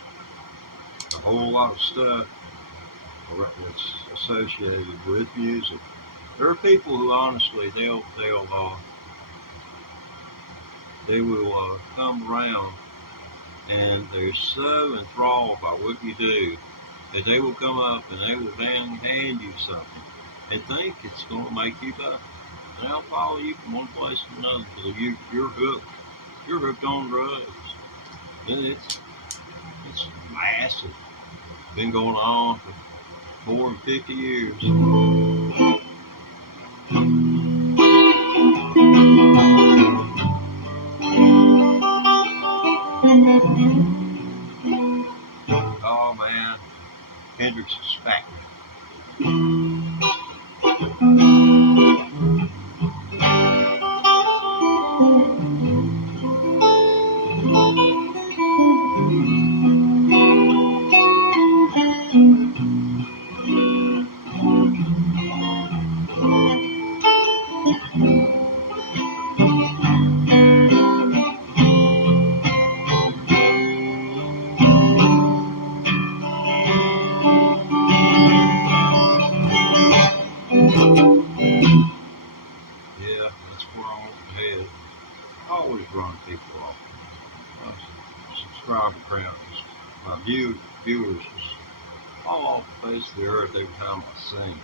a whole lot of stuff that's associated with music. There are people who honestly, they will come around and they're so enthralled by what you do that they will come up and they will then hand you something and think it's going to make you better. And they'll follow you from one place to another because you're hooked. You're hooked on drugs. And it's massive. Been going on for more than 50 years. Oh man, Hendrix is back. Yeah, that's where I want to head. I always run people off. Subscriber counts, my viewers is all off the face of the earth every time I sing.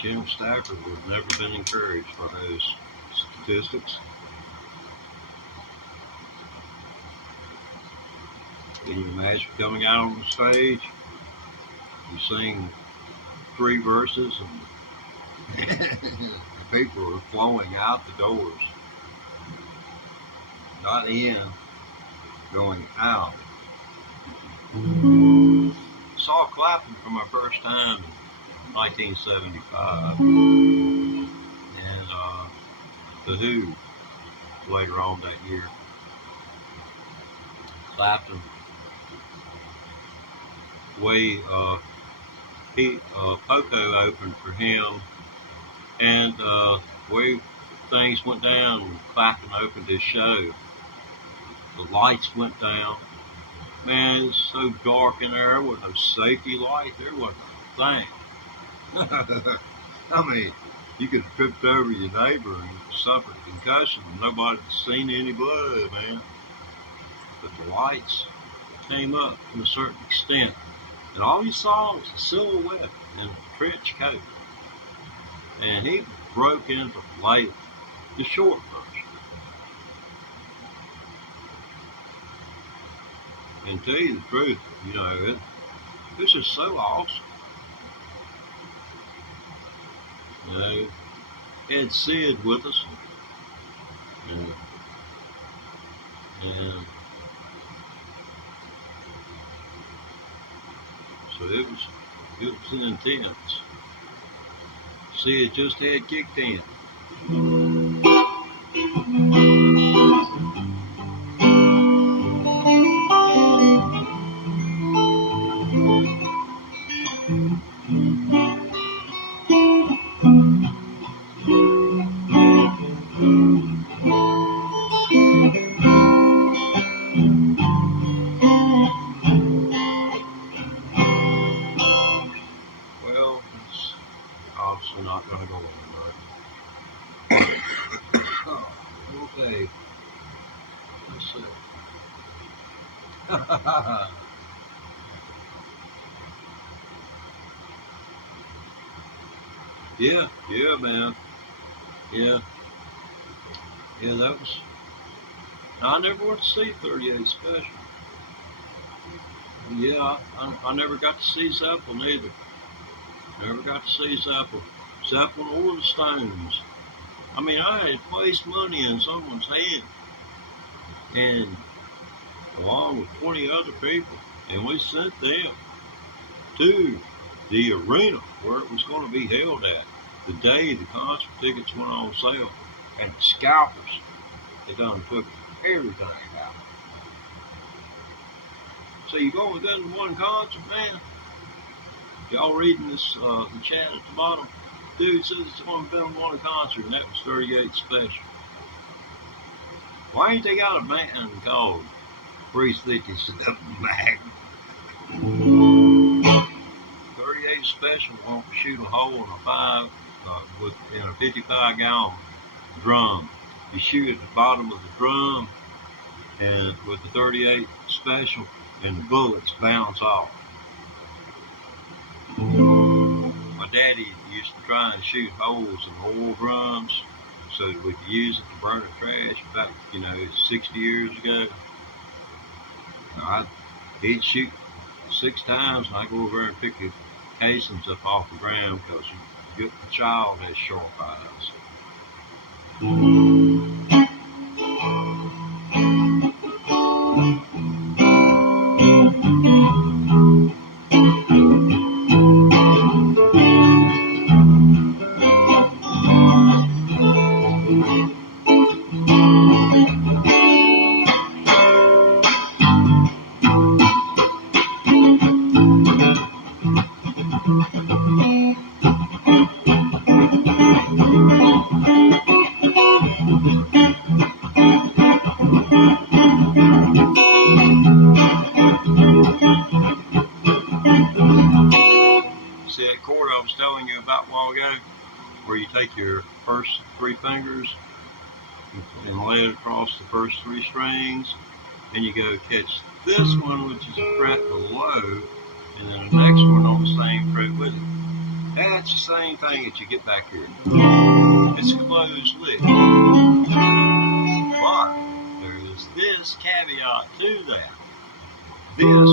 Jim Stafford would have never been encouraged by those statistics. Can you imagine coming out on the stage? You sing 3 verses and the people are flowing out the doors. Not in, going out. Saw Clapton for my first time in 1975. And The Who later on that year. Clapton, Poco opened for him, and way things went down when Clapton opened his show. The lights went down. Man, it was so dark in there. There wasn't no safety light. There wasn't a thing. I mean, you could have tripped over your neighbor and suffered a concussion and nobody's seen any blood, man. But the lights came up to a certain extent, and all you saw was a silhouette in a trench coat. And he broke into light, the short version. And to tell you the truth, you know, this is so awesome. You know, had Sid with us, and so it was intense. Sid just had kicked in. Well, it's obviously not going to go on, right? Okay. Let's see. Yeah, man. Yeah, that was. I never went to see 38 Special. Yeah, I never got to see Zeppelin either. Never got to see Zeppelin or the Stones. I mean, I had placed money in someone's hand, and along with 20 other people, and we sent them to the arena where it was going to be held at the day the concert tickets went on sale, and the scalpers, they done took everything out. So you go within one concert, man. Y'all reading this the chat at the bottom? Dude says it's only been one concert, and that was 38 Special. Why ain't they got a band called 357 Mag? 38 Special won't shoot a hole in a in a 55-gallon drum. You shoot at the bottom of the drum, and with the 38 Special, and the bullets bounce off. My daddy used to try and shoot holes in oil drums so that we could use it to burn the trash back, 60 years ago. He'd shoot 6 times, and I'd go over there and pick the casings up off the ground because the child has sharp eyes. See that chord I was telling you about a while ago, where you take your first 3 fingers and lay it across the first 3 strings, and you go catch this one, which is a fret below, and then the next one on the same fret with it. That's the same thing that you get back here. It's a closed lick. But there is this caveat to that. This,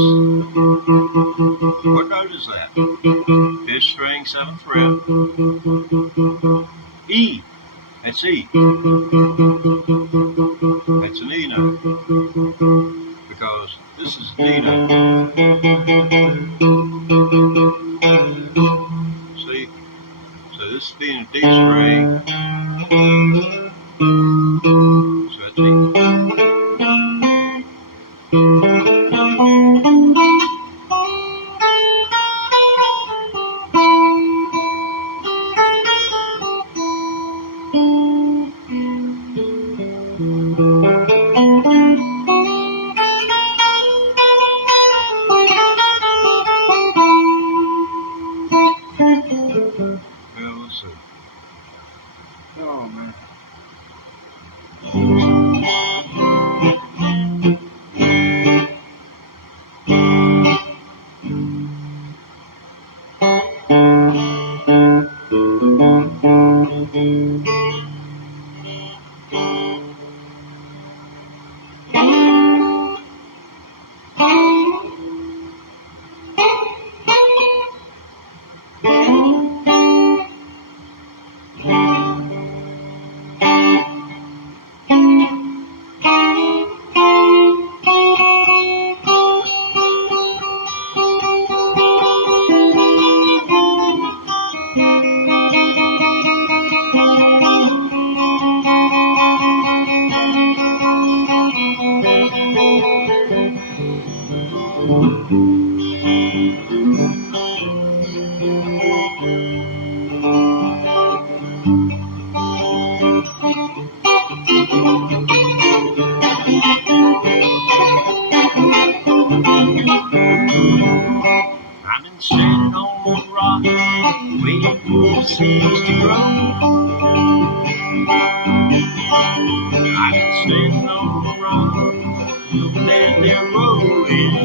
what note is that? 5th string, 7th fret. E. That's E. That's an E note. Because this is a D note. See? So this is being a D string. So that's E. seeds to grow. I've been standing on the rock, looking at them rolling.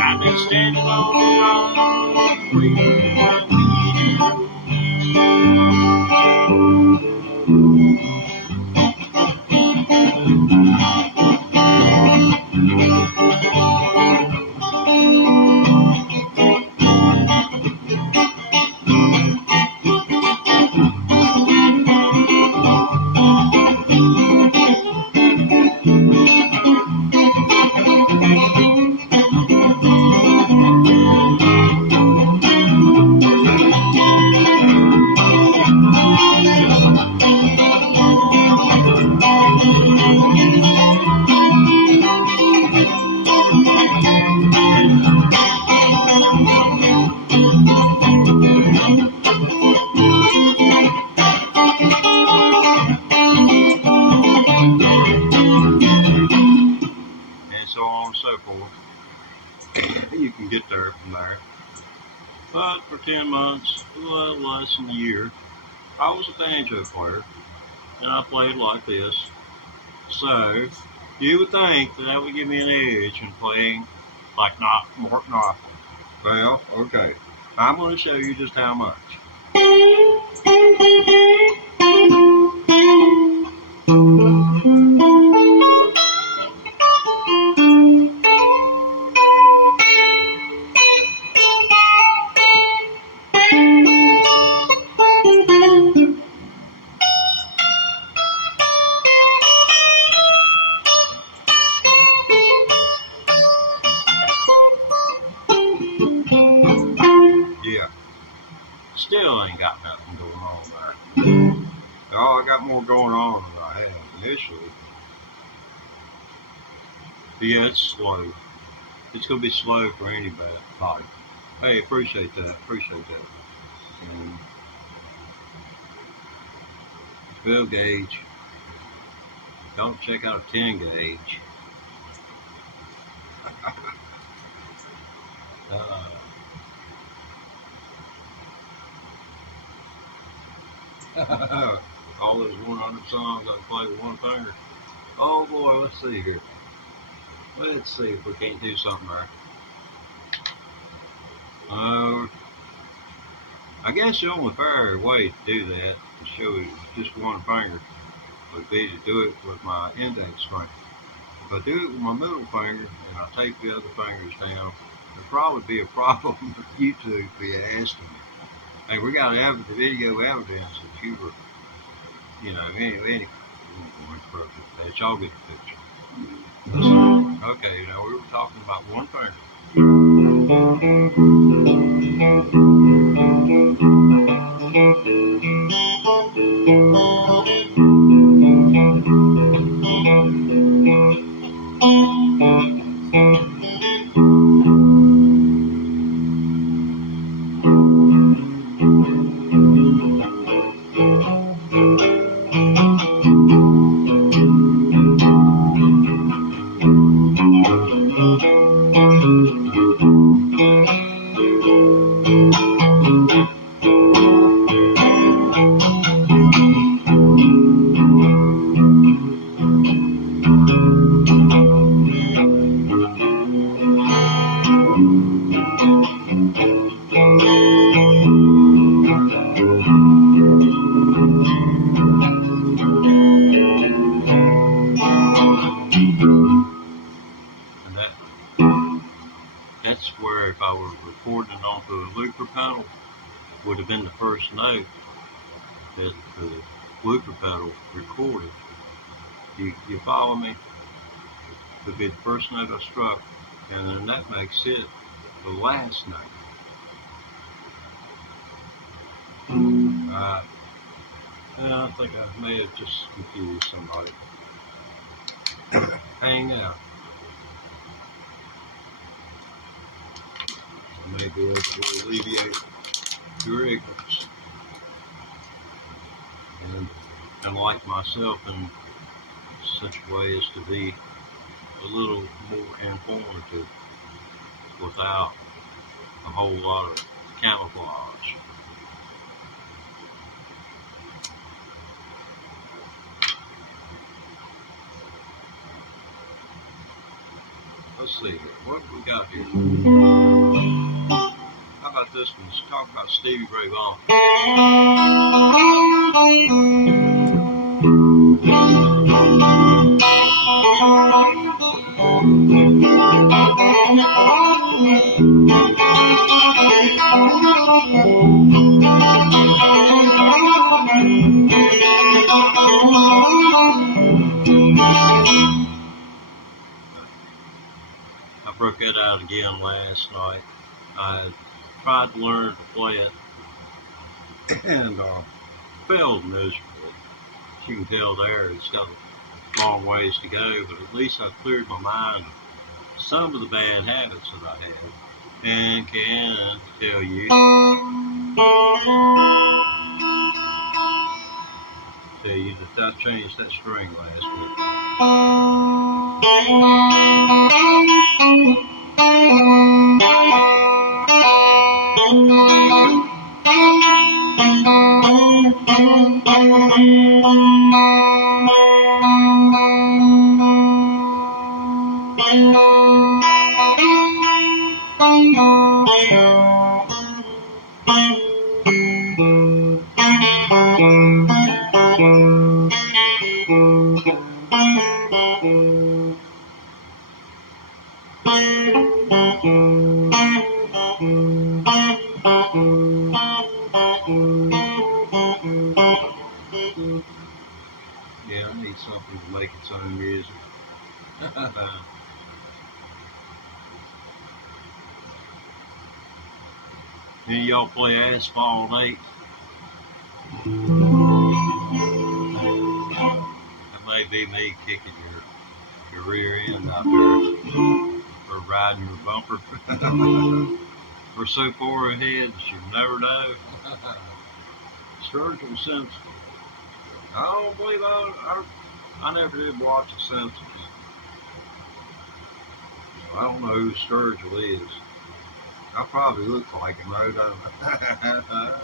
I've been standing on the rock, waiting for the wind to blow. So on and so forth. You can get there from there. But for 10 months, a little less than a year, I was a banjo player, and I played like this. So you would think that would give me an edge in playing like not Morton Knopfler. Well, okay. I'm going to show you just how much. Yeah, still ain't got nothing going on there. Oh, I got more going on than I had initially. But yeah, it's slow. It's going to be slow for anybody. Hey, appreciate that. And 12 gauge. Don't check out a 10 gauge. All those 100 songs I play with one finger. Oh boy, let's see here. Let's see if we can't do something there. I guess the only fair way to do that, to show it just one finger, would be to do it with my index finger. If I do it with my middle finger and I take the other fingers down, there'd probably be a problem with YouTube be asking me. Hey, we got the video evidence that you were, anyway, but y'all get the picture. Okay, now we were talking about one finger. That's where if I were recording onto a looper pedal, would have been the first note that the looper pedal recorded. You follow me? Would be the first note I struck, and then that makes it the last note. I think I may have just confused somebody. Hang out. Maybe it will alleviate your ignorance and enlighten myself in such a way as to be a little more informative without a whole lot of camouflage. Let's see here. What we got here? How about this one? Let's talk about Stevie Ray Vaughan. I broke that out again last night. I tried to learn to play it and failed miserably. As you can tell there, it's got a long ways to go, but at least I cleared my mind of some of the bad habits that I had, and can tell you that I changed that string last week. Yeah, I need something to make its own music. Any of y'all play Asphalt 8? That may be me kicking your rear end out there, or riding your bumper. We're so far ahead that you never know. Sturgill Simpson. I don't believe I never did watch The Simpsons. So I don't know who Sturgill is. I probably look like him, though, don't I?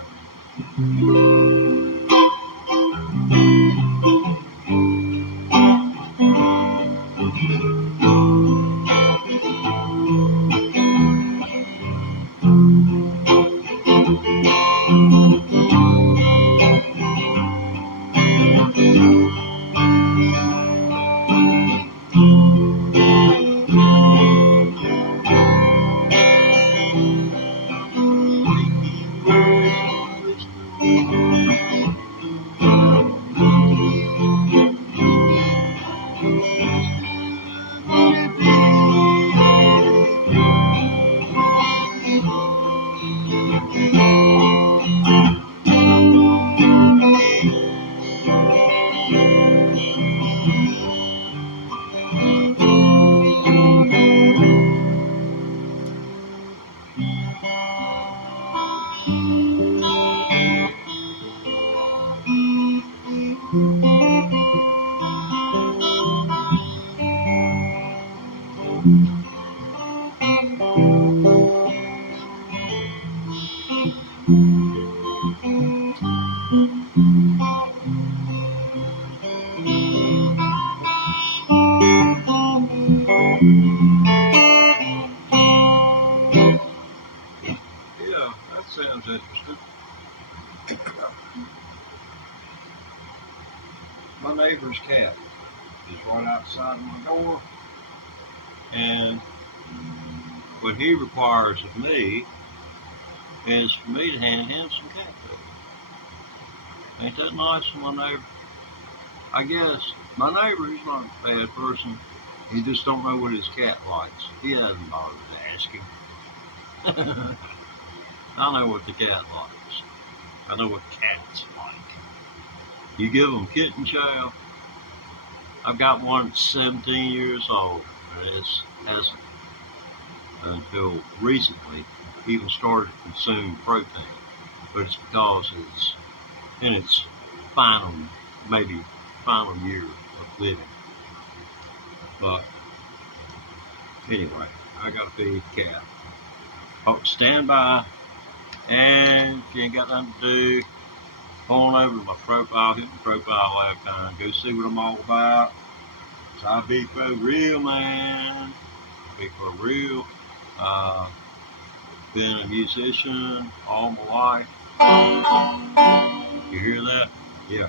Yeah, that sounds interesting. My neighbor's cat is right outside of my door, and what he requires of me is for me to hand him some cat food. Ain't that nice of my neighbor? I guess my neighbor, he's not a bad person. He just don't know what his cat likes. He hasn't bothered to ask him. I know what the cat likes. I know what cats like. You give them kitten chow. I've got one that's 17 years old, and it hasn't until recently even started to consume protein. But it's because it's in its final year of living. But anyway, I gotta feed the cat. stand by, and if you ain't got nothing to do, go on over to my profile, hit my profile icon, go see what I'm all about. I be for real, man. Be for real. Been a musician all my life. You hear that? Yeah.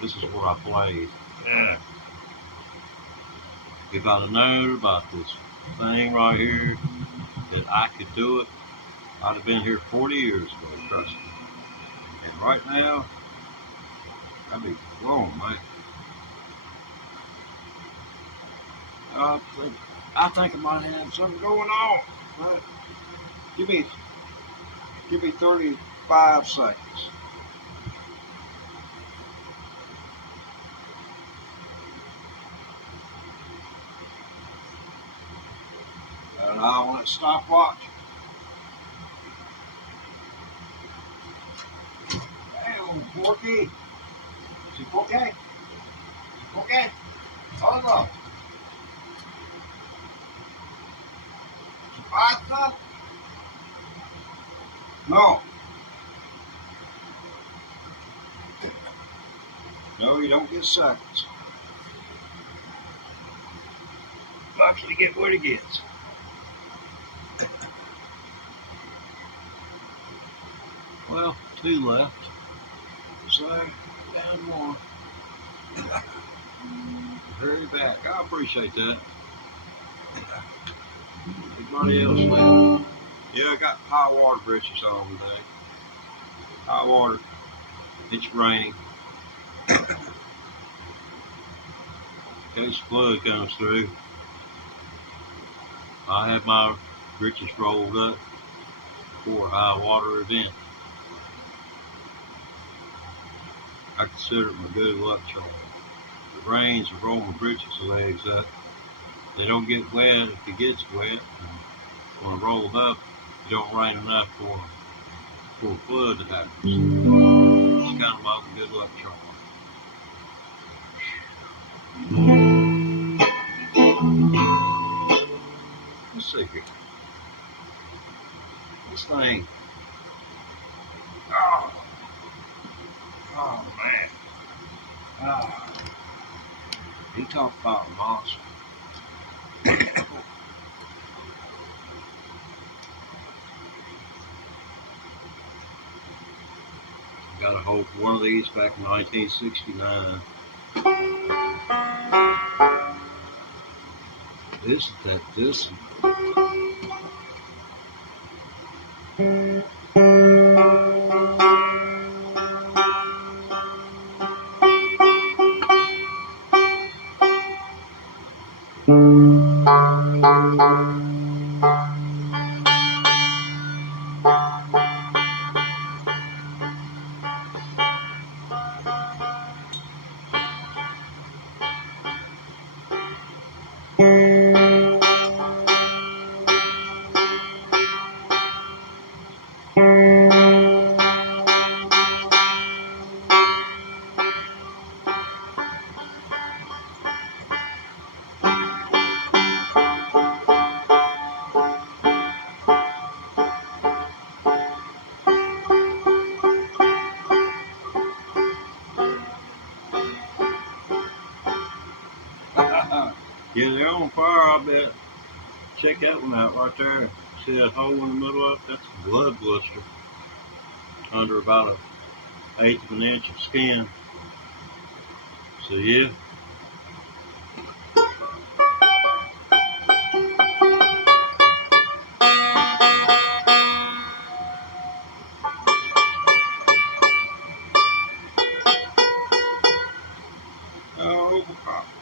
This is what I played. Yeah. If I'd have known about this thing right here, that I could do it, I'd have been here 40 years ago, trust me. And right now, I'd be blown, man. I think I might have something going on. But give me 35 seconds. And I want to stopwatch. Hey, old Porky. Si Porky. Porky. Hold on. Pasta? No. No, you don't get seconds. You actually get what it gets. Well, 2 left. So, down 1. Hurry back. I appreciate that. Everybody else left. Yeah, I got high water britches on today. High water. It's raining. In case flood comes through, I have my britches rolled up for a high water event. I consider it my good luck charm. If it rains, I roll my britches legs up. They don't get wet. If it gets wet, when I roll up, it don't rain enough for a flood to happen. It's kind of my good luck charm. Let's see here. This thing. Oh man. He talked about a monster. Got a hold of one of these back in 1969. This. Yeah, they're on fire, I bet. Check that one out right there. See that hole in the middle of it? That's a blood blister. Under about 1/8 of an inch of skin. So yeah.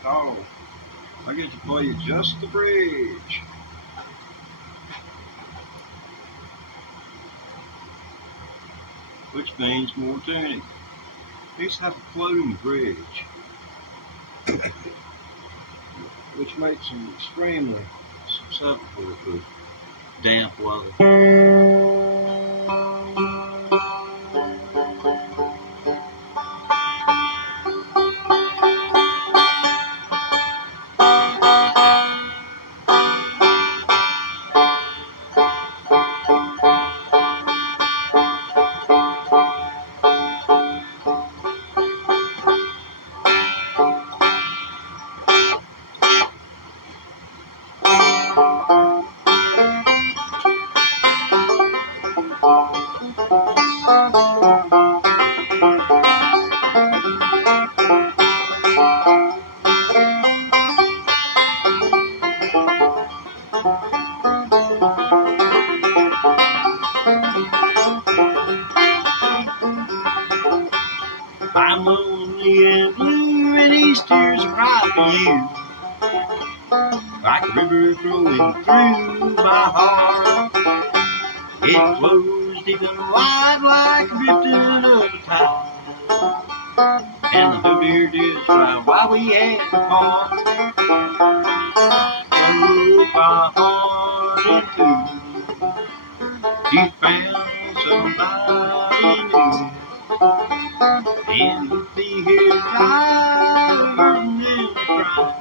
Oh, I get to play you just the bridge. Which means more tuning. These have a floating bridge, which makes them extremely susceptible to damp weather. I'm lonely and blue, and these tears are crying for you. Like a river flowing through my heart. It flows deep and wide like a drifting of a tide. And the blue deer just right while we had to part. Broke my heart in two. You found somebody new. And you'd be here tired and crying.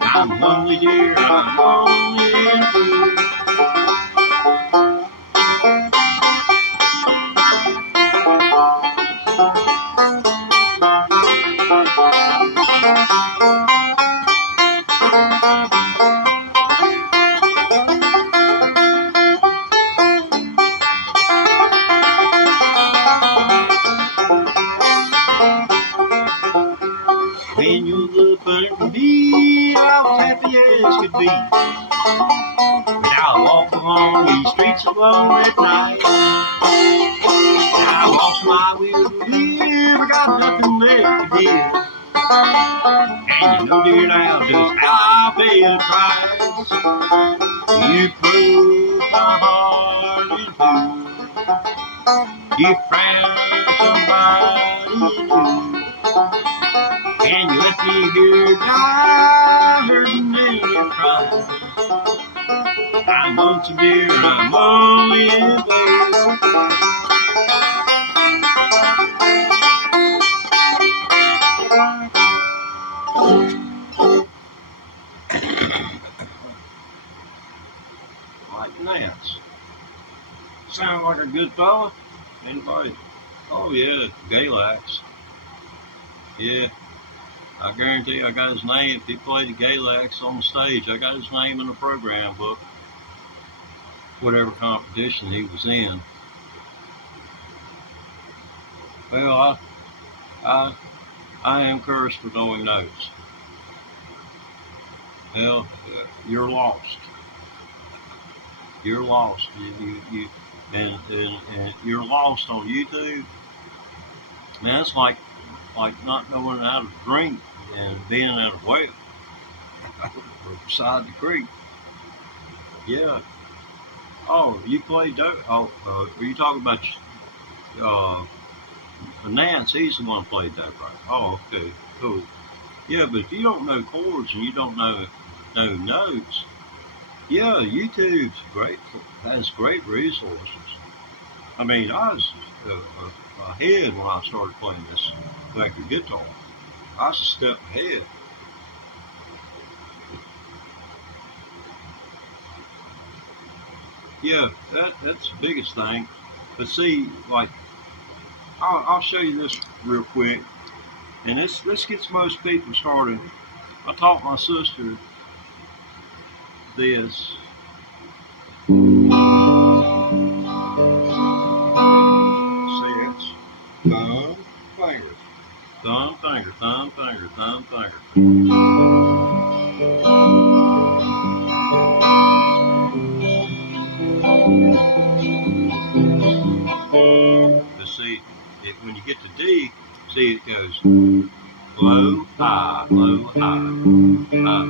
I'm lonely, dear, I'm lonely and blue. When you look at me, I was happy as could be. But I walk along these streets alone at night. I lost my will to live, I got nothing left to give. And you know, dear, now just how I pay the price. You broke my heart in two. You found somebody new. And you left me here die, hurting and crying. I'm lonesome, dear, I'm lonely and blue. Like gnats. Sound like a good fella? Anybody? Oh yeah, Galax. Yeah. I guarantee I got his name. If he played the Galax on the stage, I got his name in the program book. Whatever competition he was in. Well, I am cursed with knowing notes. Well, you're lost. You're lost. And you're lost on YouTube. Man, it's like not knowing how to drink and being at a well beside the creek. Yeah. Oh, you play are you talking about Nance? He's the one who played that, right? Oh, okay, cool. Yeah, but if you don't know chords and you don't know notes, yeah, YouTube's great. Has great resources. I mean, I was ahead when I started playing this electric guitar. I was a step ahead. Yeah, that's the biggest thing. But see, like, I'll show you this real quick, and this gets most people started. I taught my sister this. See, it's thumb, finger, thumb, finger, thumb, finger, thumb, finger. See, when you get to D, see it goes low, high, low, high, high.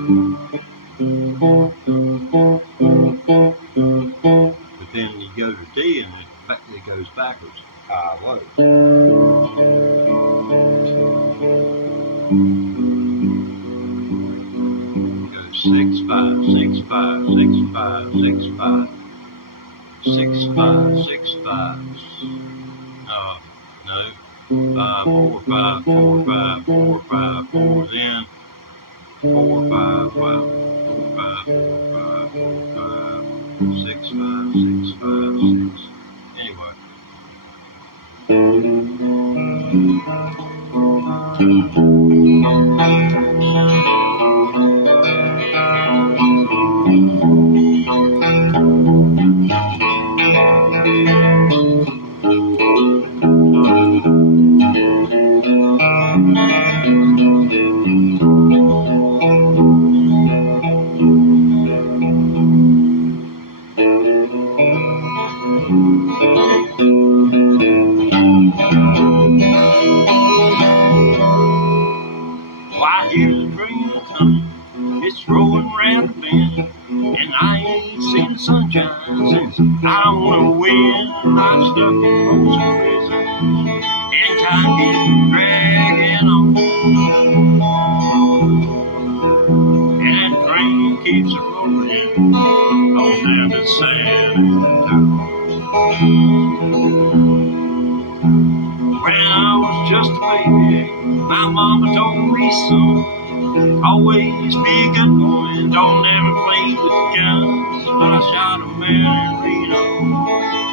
But then you go to D and it goes backwards, high, low. It goes 6, 5, 6, 5, 6, 5, 6, 5. 6, 5, 6, 5. No. 5, 4, 5, 4, 5, 4, 5, 4. Then 4, 5, 5, 4, 5, 4, 5, 4, 5, 6, 5, 6, 5, 6. Anyway. the wind. I'm stuck in Folsom Prison, and time keeps dragging on, and the train keeps rolling on down to San Antonio. When I was just a baby, my mama told me, son, always be a good boy and don't ever play with guns. But I shot a man in Reno,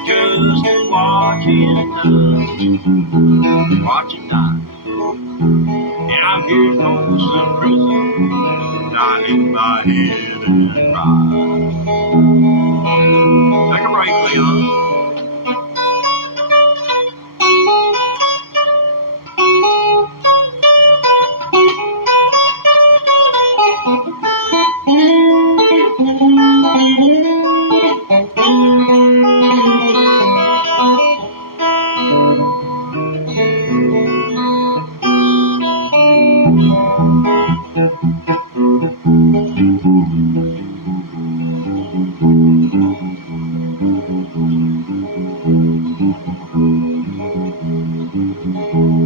just watching die. And I'm here in Folsom Prison, and I hang my head and cry. Take a break, Leon.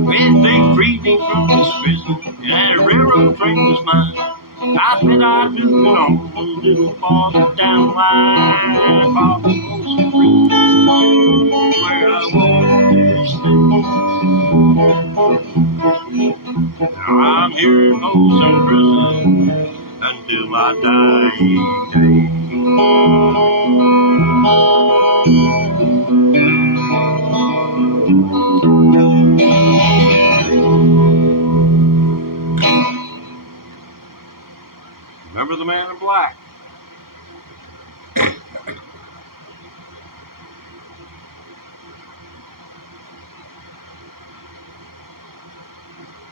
When they freed me from this prison, and a railroad train was mine, I bet I'd do it on a little farther down the line. Father was in prison, where I wanted to stay. Now I'm here in Folsom Prison until my dying day. Remember the man in black?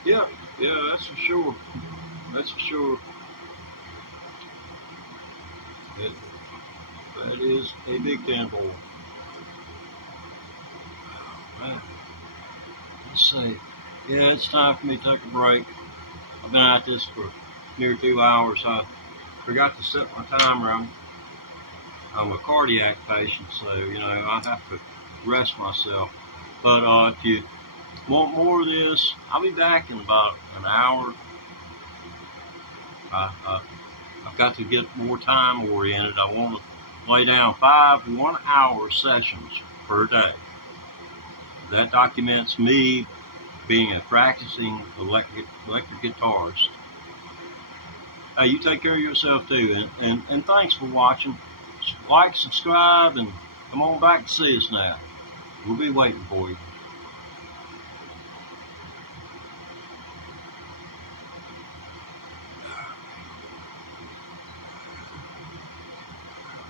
Yeah, that's for sure. That's for sure. That is a big temple. Right. Let's see. Yeah, it's time for me to take a break. I've been at this for near 2 hours. I forgot to set my timer. I'm a cardiac patient, so I have to rest myself. But if you want more of this, I'll be back in about an hour. I've got to get more time oriented. I want to lay down 5 1-hour sessions per day. That documents me being a practicing electric guitarist. Hey, you take care of yourself too, and thanks for watching. Like, subscribe, and come on back to see us now. We'll be waiting for you.